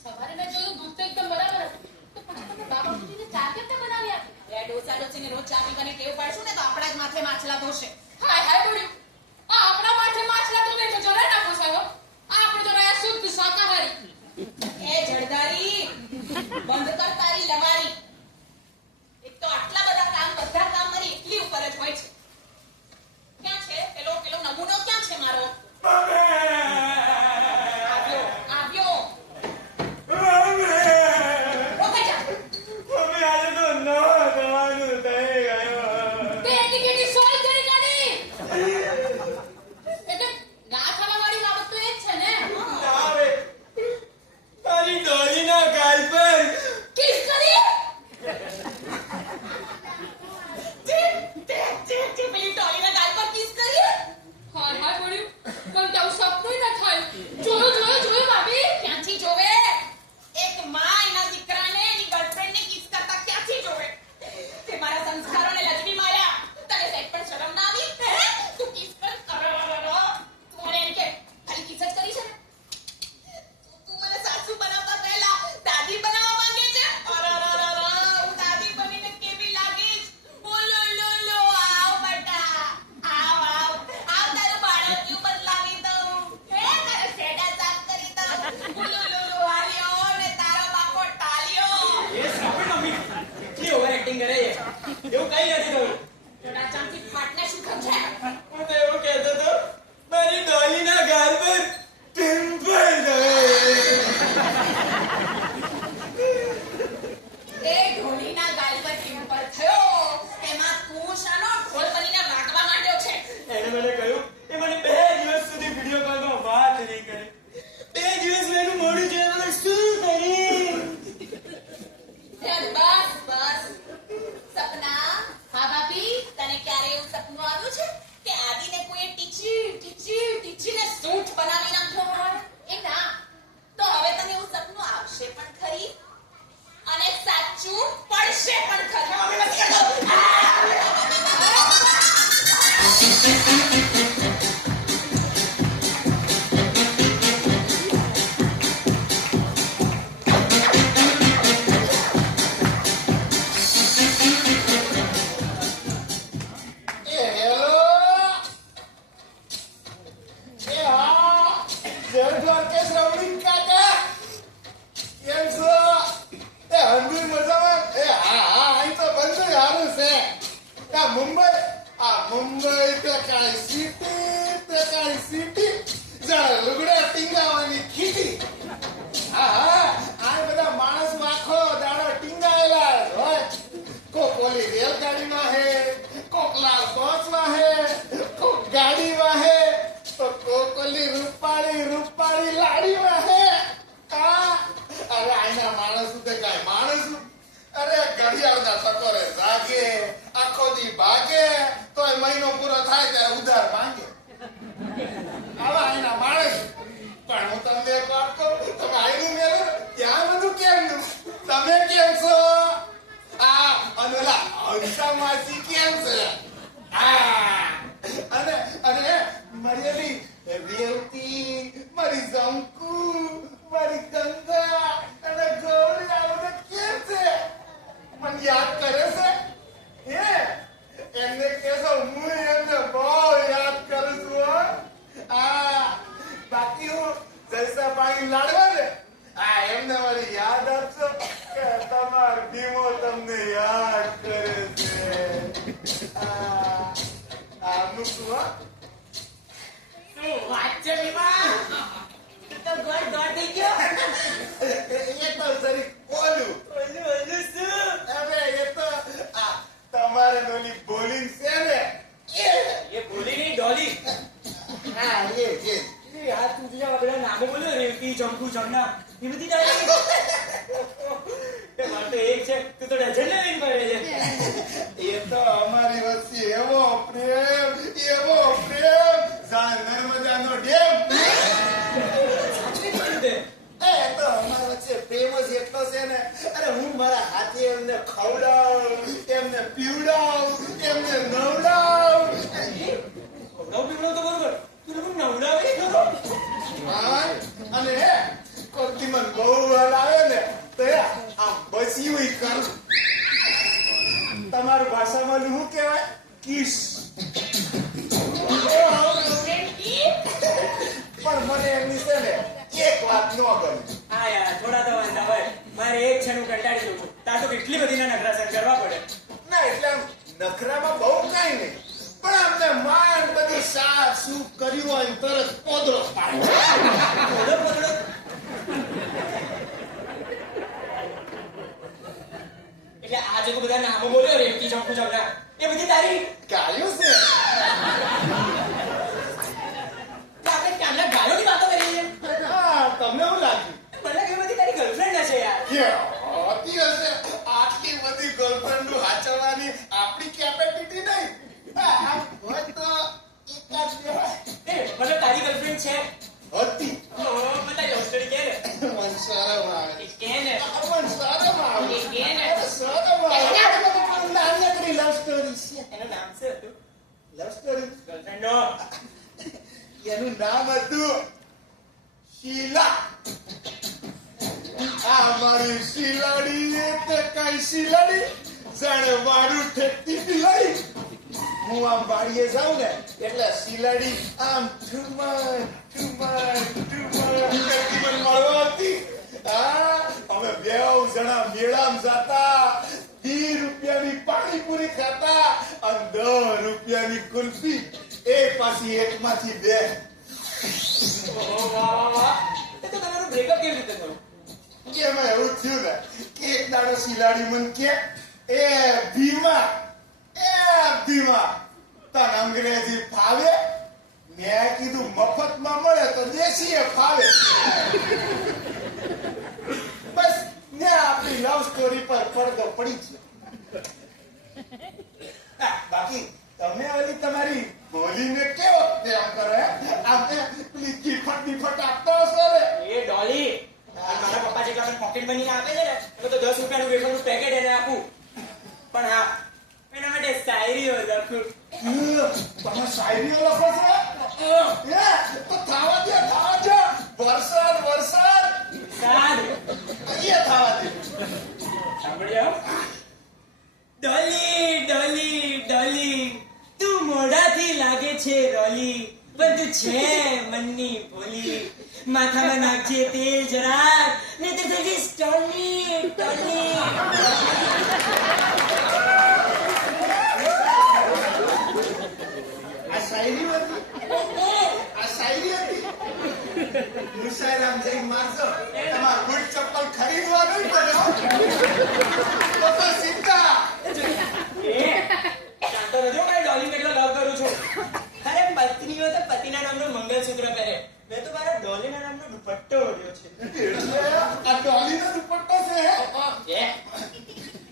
સવારે મેં જોયું દૂધ તો એકદમ બરાબર હતું. તો પછી તમે બાબાજીને ચા કેમ ના બનાવી આપી? એ ડોસા ડોસીને રોજ ચા પીવાની ટેવ પાડશું ને તો આપણા જ માથે માછલા ધોશે. હાય હાય ડોળ્યું. આ આપણા માથે માછલા તો નહીં તો જરાય ના પોસાય હો. આપણે તો રહ્યા શુદ્ધ શાકાહારી. એ જળધારી, બંધ કર તારી લવારી. એક તો આટલા બધા કામ મારી એકલી ઉપર જ હોય છે. ક્યાં છે પેલો નમૂનો? ક્યાં છે મારો? આવ્યો. રોકાઈ જા. મમ્મી, આજે તો નવા જવાનું થઈ ગયો. બે ટિકિટ સોલ્વ કરી કાઢી. જોયું ભાભી. ક્યાંથી જોવે? એક માં એના દીકરાને એની ગર્લફ્રેન્ડને કિસ કરતા ક્યાંથી જોવે? તે મારા સંસ્કારોને લજવી માર્યા. તને સેટ પણ શરમ ના આવી? હે? તું કિસ કર. તું મને એમ કે ખાલી કિસ જ કરી છે ને? તું મને સાસુ બનાવતા પહેલા દાદી બનાવવા માંગે છે? હું દાદી બનીને કેવી લાગીશ? ઓલો લો લો આવ બટા. આવ તારું બાળક ક્યું બદલાવી દઉં? હે? તારા શેડા સાફ કરી દઉં. ઓલો લો લો હાલ્યો ને તારો બાપો ટાલ્યો. એ સાંભળ મમ્મી કેટલી ઓવર એક્ટિંગ કરે છે એવું કઈ નથી થયું જોડા ચાંદથી ફાટને શું ખમ છે? હું તો એવું કહેતો હતો મારી ડોલીના ગાલ પર પિમ્પલ એ ઢોલીના ગાલ પર પિમ્પલ થયો એમાં તું શાનો ઢોલ બનીને વાગવા માંડ્યો છે? એને મને કહ્યું એ મને 2 દિવસ સુધી વિડીયો કોલમાં વાત નહીં કરે 2 દિવસ એનું મોઢું જોઈને શું કરી બસ સપના. હા ભાભી, તને ક્યારે એવું સપનું આવ્યું છે કે આદિને કોઈએ ટીચીને સૂંઠ બનાવી નાખ્યો હોય? એ ના. તો હવે તને એવું સપનું આવશે પણ ખરી અને સાચું પડશે પણ ખરી. મુંબઈ તે કાંઈ સિટી જાણે લુગડા ટીંગાવાની ખીટી. આ બધા માણસ આખો દાડો ટીંગાયેલા હોય. કોક ઓલી રેલગાડીમાં હે, કોક લાલ કોચમાં હે, કોક ગાડીમાં હે, તો કોક ઓલી રૂપાળી લાડીમાં હે. અરે આના માણસ તે કાંઈ માણસ. અરે ઘડિયાળના ટકોરે જાગે, આખો દી ભાગે, તોય મહિનો પૂરો થાય ત્યારે ઉધાર માંગે. આવા એના માણસ. પણ હું તમને એક વાત કહું, તમે આયનું મેળો ત્યાં બધું કેમનું? તમે કેમ છો? અને ઓલા હંસા માસી કેમ છે? અને મારી રેવતી, મારી જંકુ, મારી ગંગા અને ગૌરી આ બધા કેમ છે? મને યાદ કરે છે? એમને કહેશો હું એમને બહુ યાદ કરું છું. બાકી હું જલસા પાણી લાડવા ને એમને મારી યાદ આપશો કે તમાર ભીમો તમને યાદ કરે છે. મૂકવું શું વાત છે બીમા તું તો ગોળ થઈ ગયો એ તો જરી ઓલું શું? અરે એ તો તમારે ઓલી બોલિંગ છે ને એ ભૂલી નહીં ડોલી એ આ તું બીજા બધા નામો બોલ્યો રેવતી ચંપુ ચંડા એ બધી ડાયરેક્ટ મારે તો એક છે તું તો ડઝન લઈને પડે છે એ તો અમારી વચ્ચે એવો પ્રેમ જાણે નર્મદાનો ડેમ. સાચવી કીધું તે એ તો અમારા વચ્ચે પ્રેમ જ એટલો છે ને. અરે હું મારા હાથે એમને ખવડાવું, એમને પીવડાવું, એમને નવડાવું. ખવડાવ પીવડાવ તો બરોબર તું લોકો નવડાવે ખરો અને કોકથી મને બહુ હાલ આવે ને તો આમ બસી કરું. તમારી ભાષામાં શું કહેવાય? કિસ. પણ મને એમની છે ને એક વાત ન ગમી. હા યાર થોડા તો વાંધા હોય મારે એક છે હું કંટાળી દઉં છું તાર તો કેટલી બધી ના નખરા સહન કરવા પડે ના એટલે આમ નખરામાં બહુ કાંઈ નહીં, પણ અમને માંડ બધું સાફ સૂફ કર્યું હોય ને તરત પોદરો પાડે. થોડો પકડો એટલે આજે તો બધા નામો બોલ્યો રેવતી ચંપુ ચંડા એ બધી તારી ગાયું છે. આપણે ક્યાંના ગાયોની વાતો કરીએ છીએ તમને શું લાગ્યું? મને કે બધી તારી ગર્લફ્રેન્ડ હશે યાર હોતી હશે. આટલી બધી ગર્લફ્રેન્ડ હાચવવાની આપણી કેપેસિટી નહીં. આમ હોય તો એકાદ બે એ મતલબ તારી ગર્લફ્રેન્ડ છે હતી શરમ આવે એ કે ને પણ શરમ આવે એ કે ને શરમ આવે નાનકડી લવ સ્ટોરી છે એનું નામ શું હતું? લવ સ્ટોરી ગર્લફ્રેન્ડ નો એનું નામ હતું શીલા આ મારી શીલાડી તે કઈ શીલાડી જાણે વાડું ઠેકતી હતી લઈ હું આમ વાડીએ જાઉં ને એટલે શીલાડી આમ ઠુમર ઠુમર ઠુમર કરતી મને મળવા હતી હા અમે બેવ જણા મેળામાં જાતા 20 રૂપિયાની પાણીપુરી ખાતા અને 10 રૂપિયાની કુલ્ફી એ પાછી એકમાંથી બે ઓહો વાહ વાહ એ તો તમારું બ્રેકઅપ કેવી રીતે થયું? કે એમાં એવું થયું ને કે એક દાડો શીલાડી મન કે એ ભીમા તને અંગ્રેજી ફાવે મેં કીધું મફતમાં મળે તો દેશીએ ફાવે બસ ને આપણી લવ સ્ટોરી પર પડદો પડી છે બાકી તમે ઓલી તમારી બોલીને કેવો પ્રેમ કરો હે આપણે પેલી ગીફટ બીફટ આપતો હશો ને એ ડોલી મારા પપ્પા જેટલા મને પોકેટ મની આપે છે ને હવે તો 10 રૂપિયાનું વેફરનું પેકેટ એને આપું પણ હા એના માટે શાયરીઓ લખું તમે શાયરીઓ લખો છો હે તો થાવા દે વરસાદ સારું એ થાવા દે સાંભળ્યો? ડોલી ડોલી ડોલી તું મોઢાથી લાગે છે રોલી પણ તું છે મનની ભોલી માથામાં નાખજે તેલ જરાક ને તે થઈ જઈશ ટોલી ટોલી આ શાયરી હતી મુસાયરામ જઈને મારશો તમારા બૂટ ચપ્પલ ખરીદવા નહીં પડે તો સીધા જાણતો નથી હું ડોલી કેટલો લવ કરું છું અરે પત્નીઓ તો પતિના નામનું મંગળસૂત્ર પહેરે મેં તો મારા ડોલીના નામનો દુપટ્ટો ઓઢ્યો છે આ ડોલીનો દુપટ્ટો છે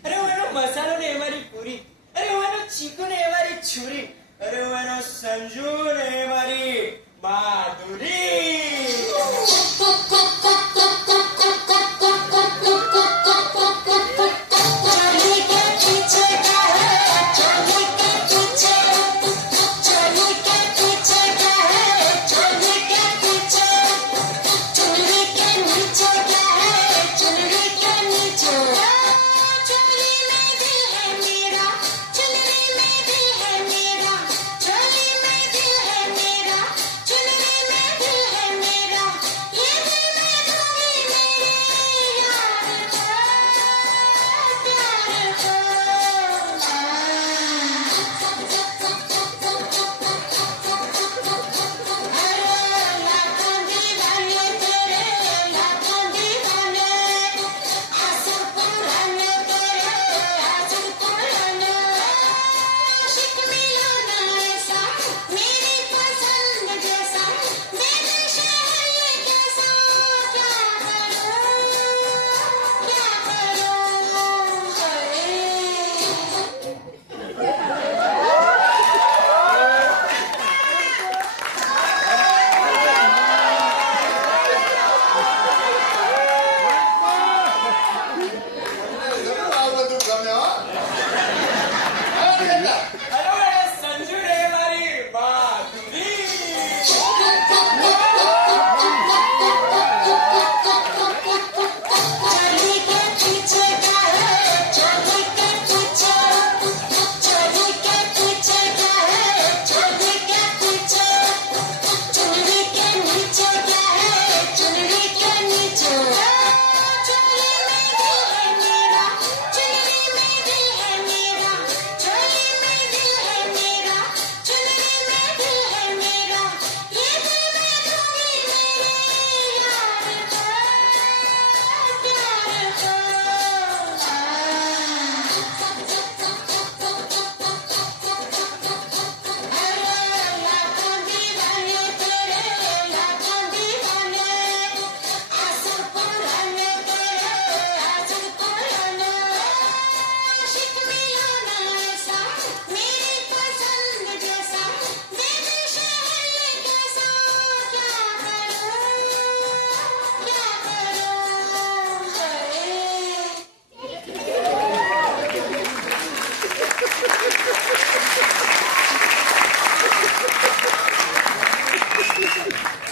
અરે હું એનો મસાલો ને એ મારી પૂરી અરે હું એનો ચીકુ ને એ મારી છુરી અરે હું એનો સંજુ ને એ મારી બહાદુરી चोली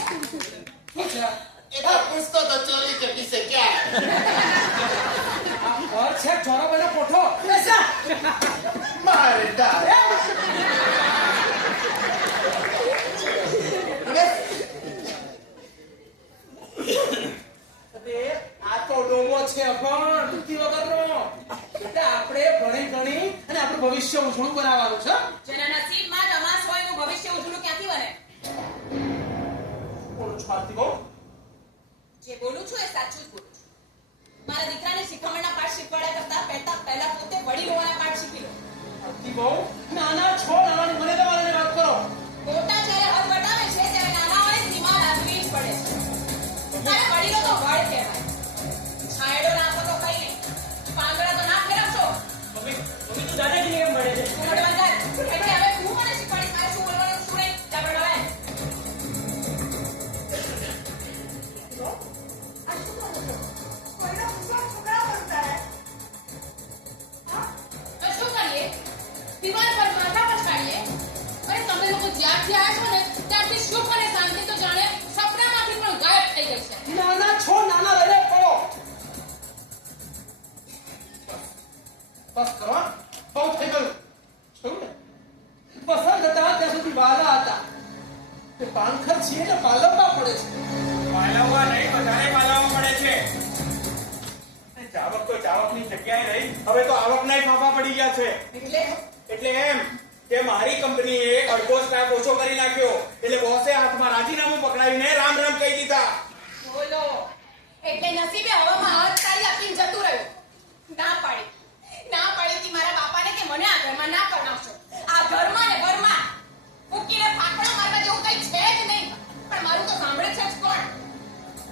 શું છે આ? એ તો પૂછતો તો ચોરી કે પીસે ક્યાં આ ઘર છે જોરાબાઈનો કોઠો એસા મારે દાદ અરે આ તો ડોબો છે પણ દુખી વગરનો. એટલે આપણે ભણી ગણી અને આપણું ભવિષ્ય ઉજળું બનાવવાનું છે. જેના નસીબમાં તમાસ હોય એનું ભવિષ્ય ઉજળું ક્યાંથી બને? બોલું છું આરતી બહુ. જે બોલું છું એ સાચું જ બોલું છું. મારા દીકરાને શિખામણના પાઠ શીખવાડ્યા કરતા પહેલા પોતે વડીલ હોવાના પાઠ શીખી લો. આરતી બહુ નાના છો નાનાની મને તમારે વાત કરો. મોટા જ્યારે હદ વટાવે છે ત્યારે નાના હોય સીમા રાખવી જ પડે છે. તારે વડીલો તો વડ કહેવાય. છાંયડો નાખો તો કઈ નહીં, પાંદડા તો ના ફેરવશો. મમ્મી તું દાદાજીને કેમ મળે છે? તું મોઢે બંધાય. એટલે હવે તું મને શીખવાડીશ મારે શું બોલવાનું શું નહીં. જા પણ હવે. આ શું કરો છો? કોઈનો ગુસ્સો છોકરા પર ઉતારે? તો શું કરીએ? દિવાલ પર માથા પર ચાડીએ? અરે તમે લોકો જ્યારથી આવ્યા છો ને ત્યારથી સુખ અને શાંતિ તો જાણે સપનામાંથી પણ ગાયબ થઈ ગઈ છે. નાના છો નાના લઈને પડો. બસ કરો. બહુ થઈ ગયું. જોયું ને? પસંદ હતા ત્યાં સુધી વાલા હતા. તે પાનખર છીએ એટલે પાલવવા પડે છે. પાલવવા નહીં, બધાને પાલવવા પડે છે. જાવક તો જાવકની જગ્યાએ રહી, હવે તો આવકના ફાંફા પડી ગયા છે. એટલે એમ કે મારી કંપનીએ અડધો સ્ટાફ ઓછો કરી નાખ્યો, એટલે બોસે હાથમાં રાજીનામું પકડાવીને રામ રામ કહી દીધા. બોલો. એટલે નસીબે હવામાં હાથ તાળી આપીને જતું રહ્યું. ના પાડી હતી મારા બાપાને કે મને આ ઘરમાં ના કરનાવશો. આ ઘરમાં ને ઘરમાં મૂકીને ફાંકડા મારવા જેવું કઈ છે જ નહીં. પણ મારું તો સાંભળે છે જ કોણ?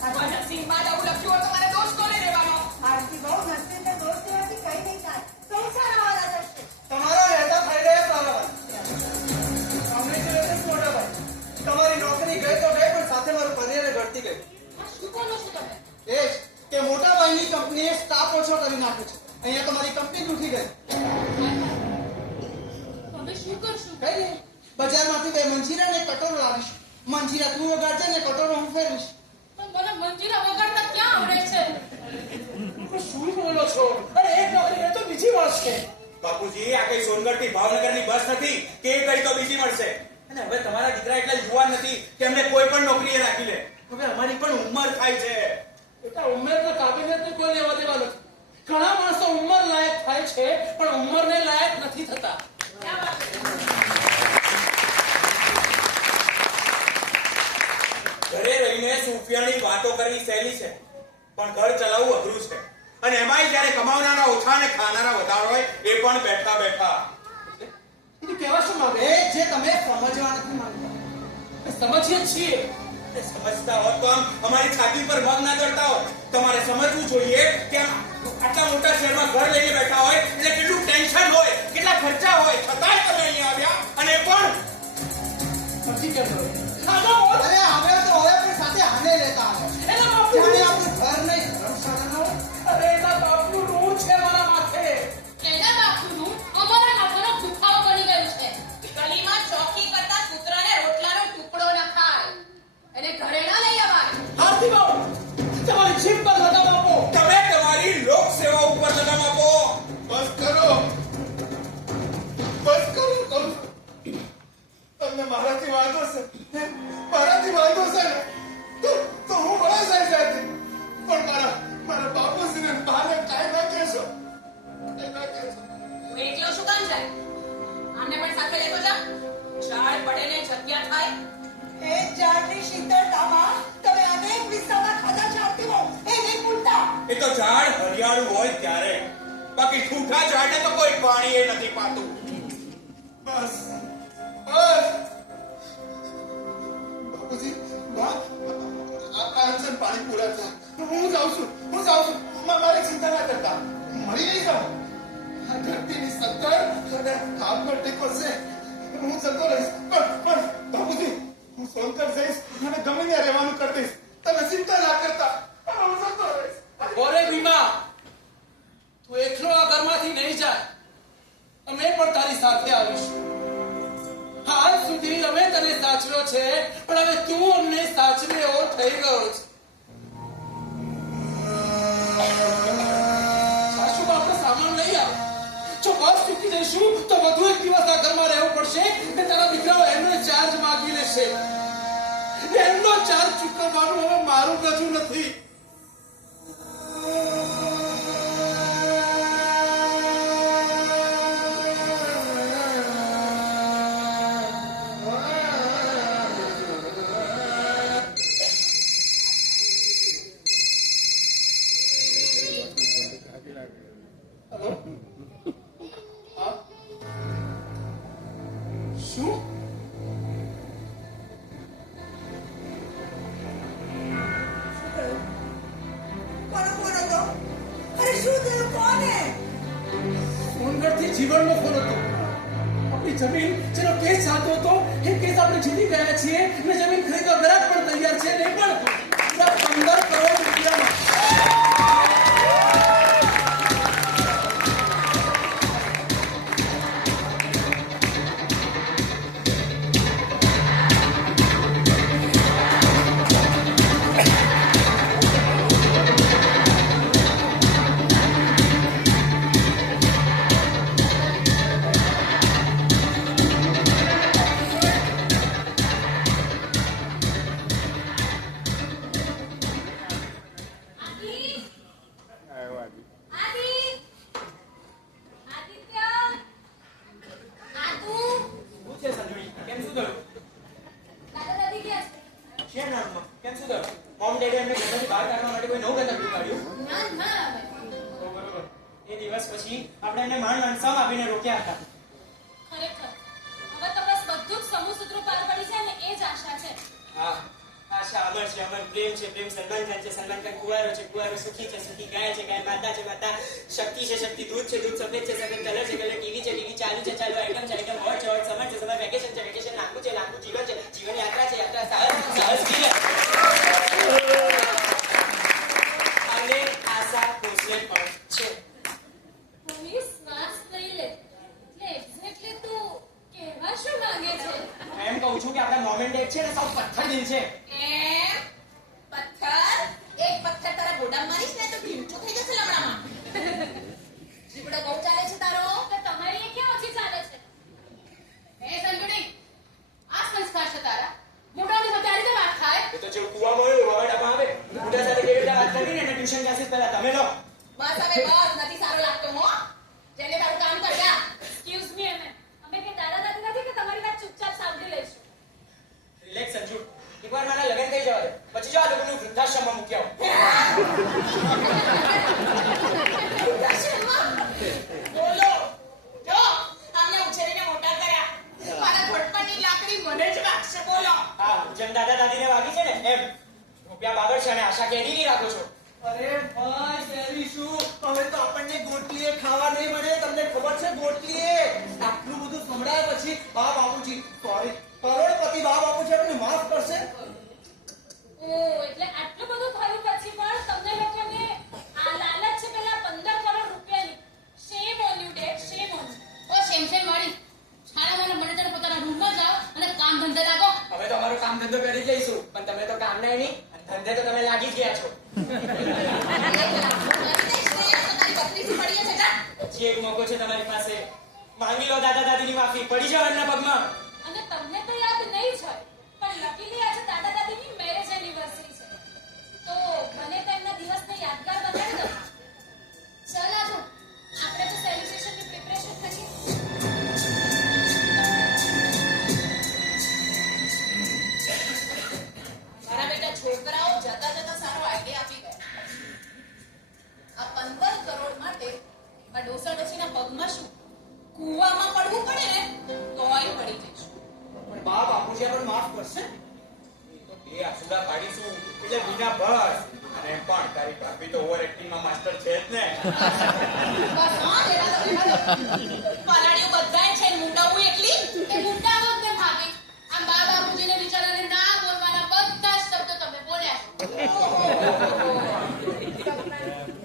આ નસીબમાં જ આવું લખ્યું હોય તો મારે દોષ કોને દેવાનો? આરતી બહુ નસીબને દોષ દેવાથી કઈ નહીં થાય. સંસાર આવવાના થશે. તમારા રહેતા થઈ રહ્યા સારા. કોંગ્રેચ્યુલેશન મોટા ભાઈ. તમારી નોકરી ગઈ તો ગઈ પણ સાથે મારું કરિયર ઘટતી ગઈ. આ શું બોલો છો તમે? એ જ કે મોટા ભાઈની કંપનીએ સ્ટાફ ઓછો કરી નાખ્યો છે. અહીંયા તમારી કંપની તૂટી ગઈ. તમે શું કરશું? કઈ નહીં, બજારમાંથી બે મંજીરા ને કટોરો લાવીશ. મંજીરા તું વગાડજે ને કટોરો હું ફેરવીશ. પણ મને મંજીરા વગાડતા ક્યાં આવડે છે? શું બોલો છો? અરે એક નોકરી તો બીજી મળશે. બાપુજી, આ કઈ સોનગઢથી ભાવનગરની બસ નથી કે એ કઈ તો બીજી મળશે. અને હવે તમારા દીકરા એટલા યુવાન નથી કે એમને કોઈ પણ નોકરીએ રાખી લે. હવે અમારી પણ ઉંમર થાય છે. બેટા ઉંમર કાબિલિયત કોઈ લેવા દેવા નથી. ઘણા માણસો ઉંમર લાયક થાય છે પણ ઉંમરને લાયક નથી થતા. ઘરે રહીને સુફિયાની વાતો કરવી સહેલી છે, પણ ઘર ચલાવવું અઘરું છે. અને એમાંય જ્યારે કમાવનારા ઓછા અને ખાનારા વધારે હોય, એ પણ બેઠા બેઠા. એ કહેવા શું માંગે? એ જે તમે સમજવા નથી માંગતા. સમજીએ જ છીએ. એ સમજતા હોત તો આમ અમારી છાતી પર મગ ના ચડતા હોત. તમારે સમજવું જોઈએ કે આટલા મોટા શહેરમાં ઘર લઈને બેઠા હોય એટલે કેટલું ટેન્શન હોય, કેટલા ખર્ચા હોય, છતાંય તમે અહીંયા આવ્યા અને એ પણ નથી કહેતો. અરે હવે તો હવે પણ સાથે હાને લેતા આવે. એના બાપુ જાણે આપણું ઘર નહીં ધર્મશાળા ન હોય. અરે એના બાપનું રૂ છે મારા માથે. એના બાપુનું અમારા માથાનો દુખાવો બની ગયું છે. ગલીમાં ચોકી કરતા કૂતરાને રોટલાનો ટુકડો ન ખાય. એને ઘરે ના લઈ અવાય. આરતી બહુ તમારી જીભ પર લગામ આપો. તમે તમારી લોક સેવા ઉપર લગામ આપો. બસ કરો કહું છું. તમને મારાથી વાંધો છે ને તો હું ભલે સાહેબ સાથે પણ મારા બાપુજીને બહાને કાંઈ ના કહેશો. તું એકલો શું કામ જાય? આમને પણ સાથે લેતો જા. ઝાડ પડે ને જગ્યા થાય. એ ઝાડની શીતળતામાં તમે અનેક વિસ્તારમાં ખાધા છે આરતી બહુ. એ નહીં ભૂલતા. એ તો ઝાડ હરિયાળું હોય ત્યારે, બાકી ઠૂઠા ઝાડને તો કોઈ પાણી એ નથી પાતું. બસ બાપુજી આ પાણી પૂરા થયા. હું જાઉં છું. મારી ચિંતા ના કરતા. મળી નહીં જાઉં. આ ધરતીની સત્તર અને હાથનો ટેકો છે. હું જતો રહીશ. પણ બાપુજી, હું સોનકર જઈશ અને ગમે ત્યાં રહેવાનું કરી દઈશ. તમે ચિંતા ના કરતા. હું જતો રહીશ. ઓરે ભીમા, તું એકલો આ ઘરમાંથી નહીં જાય. અમે પણ તારી સાથે આવીશું. હાલ સુધી અમે તને સાચવ્યો છે, પણ હવે તું અમને સાચવી ચાર્જ ચૂકવવાનું હવે મારું રજૂ નથી. હેલો? હા? શું? કોનો ફોન હતો? અરે શું થયું? કોને? સોનગઢથી જીવનનો ફોન હતો. આપણી જમીન જેનો કેસ ચાલતો હતો એ કેસ આપણે જીતી ગયા છીએ અને જમીન ખરીદવા ગ્રાહક પણ તૈયાર છે અને એ પણ પૂરા 15 કરોડ રૂપિયામાં. શું છે સંજુડી? કેમ શું થયું? શેર નામમાં? કેમ શું થયું? મોમ ડેડી એમને ઘરમાંથી બહાર કાઢવા માટે કોઈ નવું ગતક કાઢ્યું? બરોબર. એ દિવસ પછી આપણે એને માંડ સમ આપીને રોક્યા હતા. ખરેખર હવે તો બસ બધું જ સમૂહ સૂત્રો પાર પડી છે ને એ જ આશા છે. હા, આશા અમર છે, અમર પ્રેમ છે, પ્રેમ સલમાન ખાન છે, સલમાન ખાન કુંવારો છે, કુંવારો સુખી છે, સુખી ગાય છે, ગાય માતા છે, માતા શક્તિ છે, શક્તિ દૂધ છે, દૂધ સફેદ છે, સફેદ કલર છે, કલર ટીવી છે, ટીવી ચાલુ છે, ચાલુ આઈટમ છે, આઈટમ હોટ છે, હોટ સમર છે, સમર વેકેશન છે, વેકેશન લાંબુ છે, લાંબુ જીવન છે, જીવન યાત્રા છે, યાત્રા સાહસ, સાહસ જીવન અને આશા ભોસલે પણ છે. મમ્મી શ્વાસ લઈ લે. એટલે એક્ઝેક્ટલી તું કહેવા શું માંગે છે? એમ કહું છું કે આપણા મોમેન્ટ ડેટ છે ને સૌ પથ્થર દિલ છે. એમ? પથ્થર? એક પથ્થર તારા ગોડામાં મારીશ ને તો ઢીમચું થઈ જશે લમણામાં. જીવડો બહુ ચાલે છે તારો. તો તમારી એ ક્યાં ઓછી ચાલે છે? એ સંજુડી, આ સંસ્કાર છે તારા? મોટાની સાથે આ રીતે વાત થાય? એ તો જેવું કુવામાં હોય વગાડામાં આવે. બુઢા સાથે કેવી રીતે વાત કરવી ને એને ટ્યુશન ક્લાસીસ પહેલા તમે લો. બસ હવે બસ, નથી સારો લાગતો હો. જેને તારું કામ કર જા. એક્સક્યુઝ મી અમે કે દાદા દાદી નથી કે તમારી વાત ચૂપચાપ સાંભળી લઈશું. રિલેક્સ સંજુ. એકવાર મારા લગ્ન થઈ જવા દે. પછી જો આ લોકોનું વૃદ્ધાશ્રમમાં મૂકી આવો. બોલો. જો અમને ઉછેરીને મોટા કર્યા. મારા ઘોટપણની લાકડી મને જ વાગશે. બોલો. હા, જેમ દાદા દાદીને વાગી છે ને એમ રૂપિયા બાગડ છે અને આશા કેરી નહીં રાખો છો. અરે ભાઈ શેરી શું હવે તો આપણને ગોટલીએ ખાવા નહીં મળે. તમને ખબર છે ગોટલીએ આટલું બધું સંભળાય પછી બા બાપુજી સોરી કરોડપતિ બા બાપુજી આપણને માફ કરશે. ઓ એટલે આટલું બધું થયું પછી પણ તમને લોકોને આ લાલચ છે પેલા 15 કરોડ રૂપિયાની. શેમ ઓન યુ ડેડ, શેમ ઓન. ઓ શેમ વાળી. છાળા મને તને પોતાના રૂમમાં જાઓ અને કામ ધંધે લાગો. હવે તો અમારો કામ ધંધો કરી જઈશું પણ તમે તો કામ નહીં અને ધંધે તો તમે લાગી જ ગયા છો. હજી એક મોકો છે તમારી પાસે. માંગી લો દાદા દાદીની માફી. પડી જાઓ એમના પગમાં. અને તમને તો યાદ નહીં જ હોય પણ લકીલી આજે દાદા દાદીની મેરેજ એનિવર્સરી છે તો મને તો એમના દિવસને યાદગાર બનાવી દો. ચાલ આજો આપણે તો સેલિબ્રેશનની પ્રિપરેશન કરીએ. મારા બેટા છોકરાઓ જતા જતા સારો આઈડિયા આપી ગયા. આ 15 કરોડ માટે આ ડોસા ડોસીના પગમાં શું કૂવામાં પડવું પડે ને તોય પડી જઈશું. પણ બા બાપુજી આપણને માફ કરશે. તો બે આસુડા પાડીશું એટલે વિના બસ. અને એમ પણ તારી ભાભી તો ઓવર એક્ટિંગમાં માસ્ટર છે જ ને. બસ હા રહેવા દો. પલાડીઓ બધાય છે ને મુંડાવું એકલી. એ મુંડા હોત ને ભાભી આમ બા બાપુજીને બિચારાને ના બોલવાના બધા જ શબ્દો તમે બોલ્યા છો.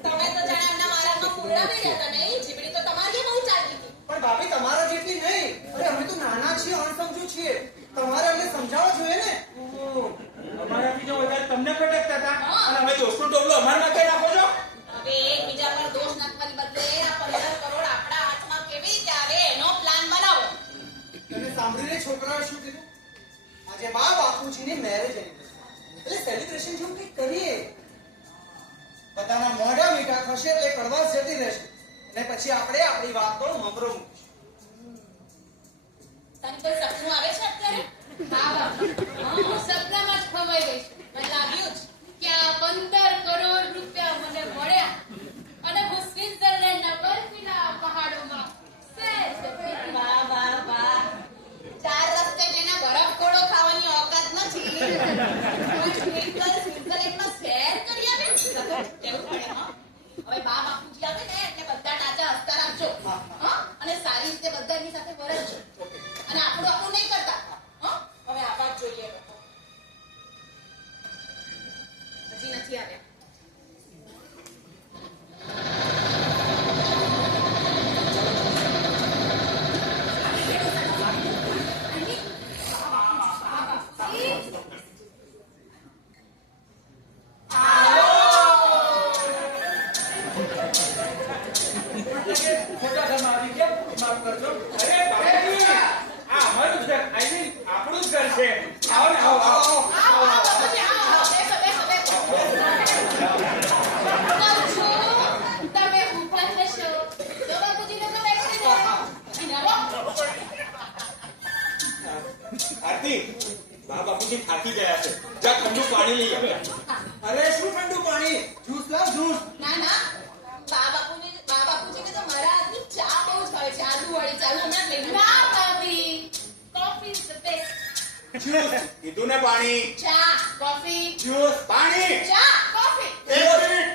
તમે તો જાણે એમના મારામાં પૂરણા મેળ્યા હતા નહીં. જીબડી તો તમારી બહુ ચાલતી હતી. પણ ભાભી તમારા જેટલી નહીં. અરે અમે તો નાના છીએ અણસમજુ છીએ. તમારે અમને સમજાવવા જોઈએ ને. અમારાથી જો વધારે તમને ખટકતા હતા અને હવે દોસ્તનો ટોપલો અમારા માથે નાખો છો. હવે એકબીજા પર દોષ નાખવાની બદલે આ 15 કરોડ આપણા હાથમાં કેવી રીતે આવે એનો પ્લાન બનાવો. તમે સાંભળીને છોકરાઓએ શું કીધું? આજે બા બાપુજીની મેરેજ એનિવર્સરી એટલે સેલિબ્રેશન જેવું કંઈક કરીએ. બધાના મોઢા મીઠા થશે એટલે કડવાશ જતી રહેશે અને પછી આપણે આપણી વાતનો મમરો મૂકીશું. તને કોઈ સપનું આવે છે અત્યારે? હા બાપુ, હું સપનામાં જ ખવાઈ ગઈ છું. મને લાગ્યું જ. કે આ 15 કરોડ રૂપિયા મને મળ્યા અને હું સ્વિટ્ઝરલેન્ડના બર્ફીલા પહાડોમાં સહેજ ફરી. વાહ વાહ વાહ. 4 રસ્તે જઈને બરફ ઘોડો ખાવાની ઓકાત નથી. કોઈ સ્વિટ્ઝરલેન્ડમાં સૈર કરી આવે? કેવું પડે હા? હવે બા બાપુજી આવે ને એટલે બધા ટાચા હસતા રાખજો. હા? અને સારી રીતે બધા એમની સાથે વરસજો. અને આપણું નહીં કરતા. હા? હવે આભાર જોઈએ લોકો. હજી નથી આવ્યા. ખોટા ઘરમાં આવી ગયા, માફ કરજો. અરે બાપુજી, આ અમારું જ ઘર, I mean, આપણું જ ઘર છે. આવો ને, આવો, આવો, આવો. તમે ઊભા થશો તો બાપુજીને તો બેસી જાય. આરતી, બા બાપુજી થાકી ગયા છે. જા ઠંડુ પાણી લઈ આવે. અરે શું ઠંડુ પાણી? જ્યુસ લાવ, જ્યુસ. ના ના બા બાપુજીને તો મારા હાથની ચા બહુ જ ભાવે છે. આદુવાળી ચા હમણાં જ લઈ લઉં. ના ભાભી, coffee is the best. Juice કીધું ને પાણી. ચા કોફી જ્યુસ પાણી. ચા કોફી. એક મિનિટ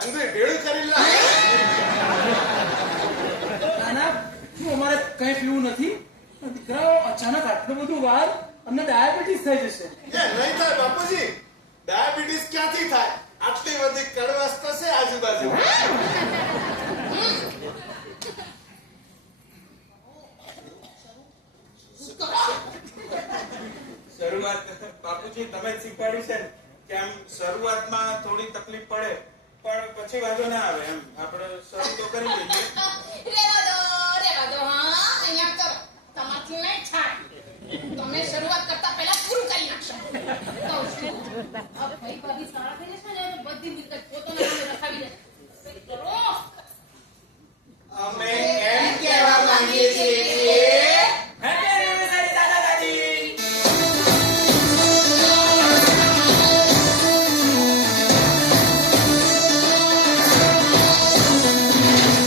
અંદર ભેળું કરી લાવ. ના ના, શું અમારે કઈ પીવું નથી? દીકરાઓ, અચાનક આટલું બધું વાર અમને ડાયાબિટીસ થઈ જશે. એ નહીં થાય બાપુજી, ડાયાબિટીસ ક્યાંથી થાય? આટલી બધી કડવાશ તો છે આજુબાજુ. શરૂઆત બાપુજી તમે જ શીખવાડ્યું છે ને કે આમ શરૂઆતમાં થોડી તકલીફ પડે પણ પછી વાંધો ના આવે. એમ આપણે શરૂ તો કરી લઈએ. રેવા દો હા અહીંયા કરો. તમારથી નહીં છાડ. તમે શરૂઆત કરતા પહેલા પૂરું કરી નાખશો. કહું છું, આ ભાઈ ભાભી સારા થઈને છે ને તો બધી મિલકત પોતાના નામે રખાવી દે. કંઈક કરો. અમે એમ કહેવા માંગીએ છીએ કે હેપી એનિવર્સરી દાદા દાદી.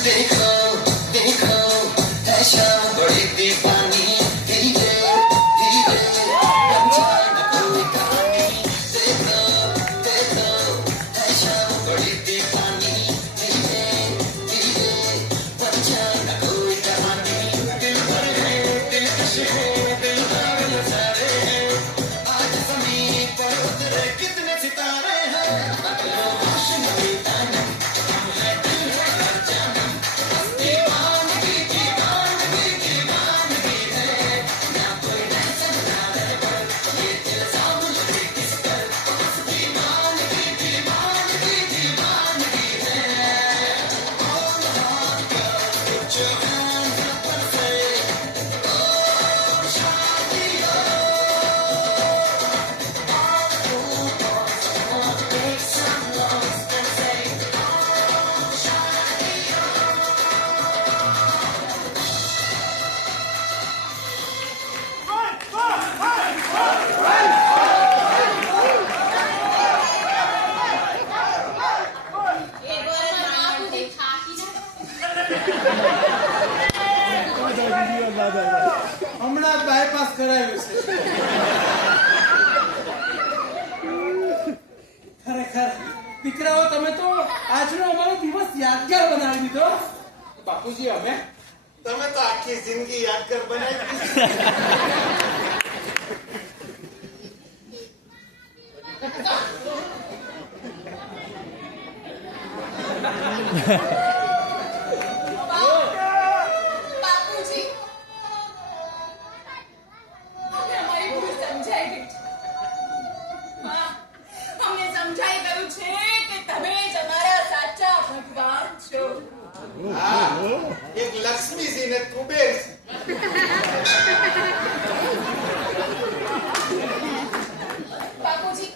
देखो देखो है शाम बड़ी दीवानी धीरे धीरे बन जाए कोई कहानी देखो देखो है शाम बड़ी दीवानी धीरे धीरे बन जाए कोई कहानी दिल भर है दिलकश है दिल भर नजारे हैं आज ज़मीन पर उतरे कितने सितारे हैं अगलो रोशन की ताना हम है दिल है हर जाना दीवानगी दीवानगी दीवानगी है ना कोई टेंशन ना रहे पर ये इल्जाम लगे किस पर बस दीवानगी दीवानगी दीवानगी है all heart girl put your hands up and say oh शादी हो all who boys want to make some noise and say oh शादी हो એ ઘરમાં બાપુજી થાકી જાય. હમણાં બાયપાસ કરાવ્યું છે. ખરેખર દીકરાઓ, તમે તો આજનો અમારો દિવસ યાદગાર બનાવી દીધો. બાપુજી અમે તમે તો આખી જિંદગી યાદગાર બનાવી દીધી. બાપુજી અમને અમારી ભૂલ સમજાઈ ગઈ છે. હા, અમને સમજાઈ ગયું છે કે તમે જ અમારા સાચા ભગવાન છો. હા, એક લક્ષ્મીજી ને કુબેર. બાપુજી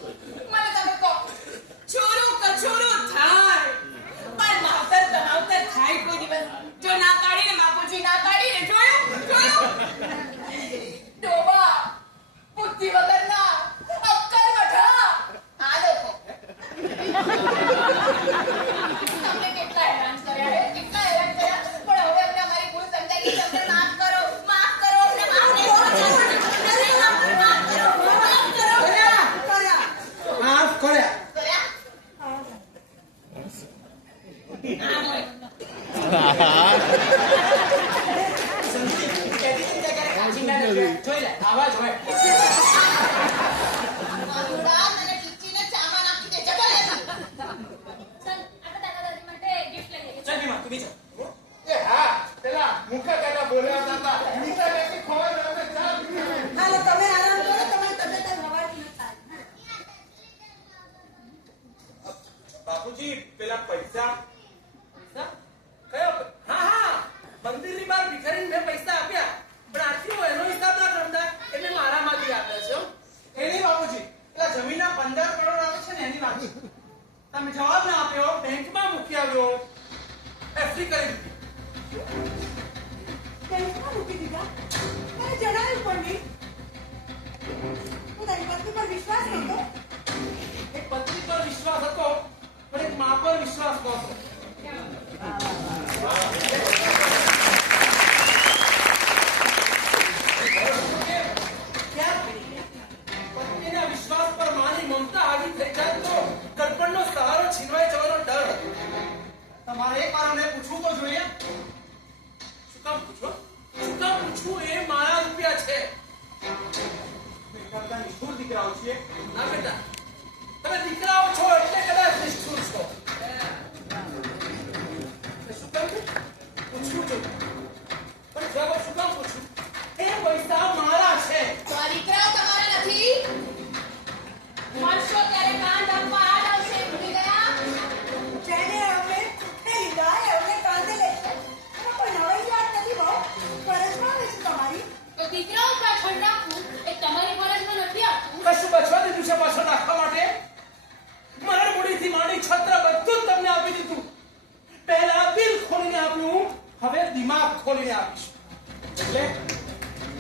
બાપુજી પેલા પૈસા પૈસા? કયો હા મંદિરની બહાર ભિખારીને મેં પૈસા આપ્યા પણ આટલી એનો હિસાબ ના કરતા એટલે મારામાંથી આપ્યા છે હો. એ નહીં બાપુજી, પેલા જમીનના 15 કરોડ આવે છે ને એની વાત છે. તમે જવાબ ના આપ્યો, બેંકમાં મૂકી આવ્યો એફડી કરી દીધી. બેંકમાં મૂકી દીધા મને જણાવ્યું પણ નહીં. હું તારી પત્ની પર વિશ્વાસ નહોતો. એક પત્ની પર વિશ્વાસ હતો પણ એક મા પર વિશ્વાસ નહોતો. પત્નીના વિશ્વાસ પર માની મમતા આવી થઈ જાય તો ગડપણનો સહારો છીનવાઈ જવાનો ડર હતો. તમારે એક વાર અમને પૂછવું તો જોઈએ. શું કામ પૂછો? શું કામ પૂછવું? એ મારા રૂપિયા છે. કરતા નિષ્ઠુર દીકરાઓ છીએ. ના બેટા, તમે દીકરાઓ છો એટલે કદાચ નિષ્ઠુર છો. શું કામ છે? પૂછવું જોઈએ. પણ જવાબ શું કામ પૂછું? એ પૈસા મારા છે. તો આ દીકરાઓ તમારા નથી? મળશો ત્યારે કાન ઢાંકવા આ જ આવશે. ભૂલી ગયા? જેને અમને સુખે લીધા એ અમને કાંધે લેશે. એમાં કોઈ નવાઈ વાત નથી બહુ. ફરજમાં આવે છે તમારી. તો દીકરાઓ પાછળ રાખવું એ તમારી ફરજમાં નથી આવતું. કશું બચવા દીધું છે પાછળ નાખવા માટે? મરણ મૂડીથી માંડી છત્ર બધું જ તમને આપી દીધું. પહેલા દિલ ખોલીને આપ્યું, હવે દિમાગ ખોલીને આપીશ. એટલે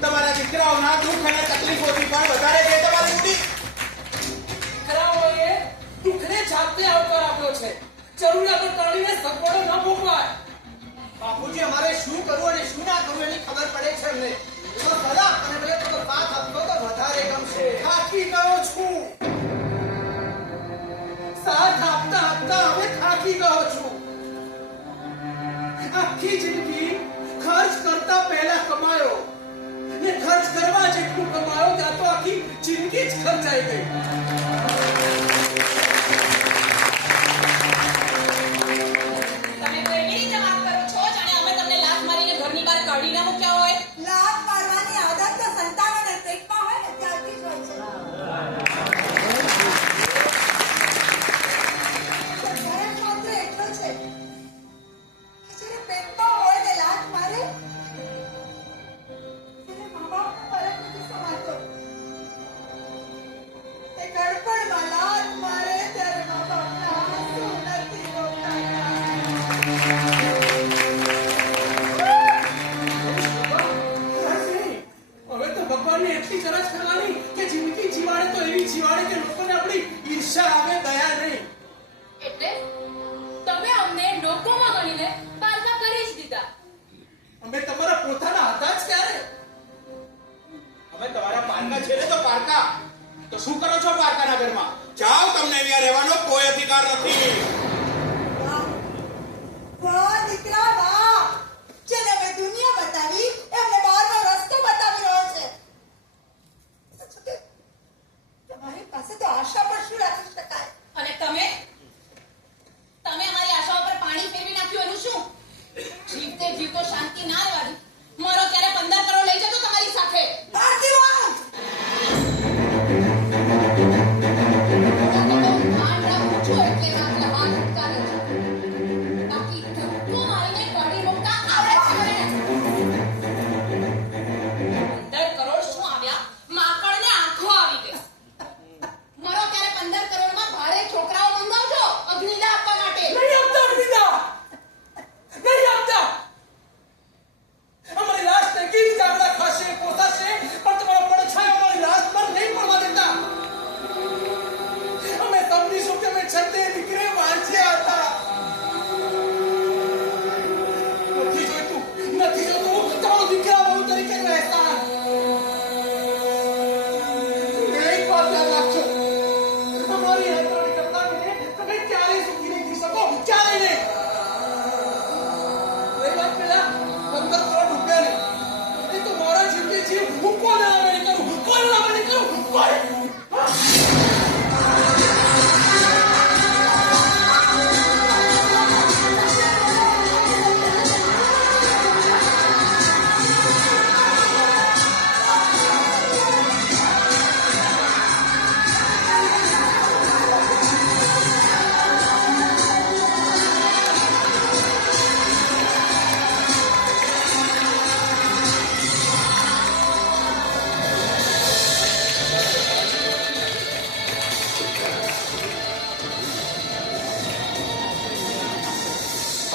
તમારા દીકરાઓના દુઃખ અને તકલીફોથી પણ વધારે છે તમારી મૂડી. દીકરાઓએ દુઃખને જાતે આવકાર આપ્યો છે. જરૂરિયાતો તળીને સગવડો ન ભોગવાય. બાપુજી, અમારે શું કરવું અને શું ના કરવું એની ખબર પડે છે અમને. તો સલાહ અને ભલે થોડો સાથ આપશો તો વધારે ગમશે. થાકી ગયો છું. સાથ આપતા આપતા હવે થાકી ગયો છું. આખી જિંદગી ખર્ચ કરતા પહેલા કમાયો ને ખર્ચ કરવા જેટલું કમાયો ત્યાં તો આખી જિંદગી જ ખર્ચાઈ ગઈ. તમે તો એવી રીતે વાત કરો છો જાણે અમે તમને લાત મારીને ઘરની બહાર કાઢી ના મૂક્યા હોય. લાત મારવાની આદત તો સંતાનોને પેટમાં હોય ને ત્યારથી જ હોય છે. તો ફરક માત્ર એટલો છે કે જેને પેટમાં હોય ને લાત મારે તેને મા બાપનો ફરક નથી સમાતો. તે ગડપણમાં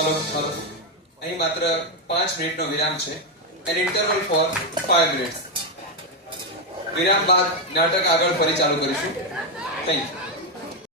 હલો હલો અહીં માત્ર 5 મિનિટનો વિરામ છે એન ઇન્ટરવલ ફોર 5 મિનિટ્સ વિરામ બાદ નાટક આગળ ફરી ચાલુ કરીશું થેન્ક યુ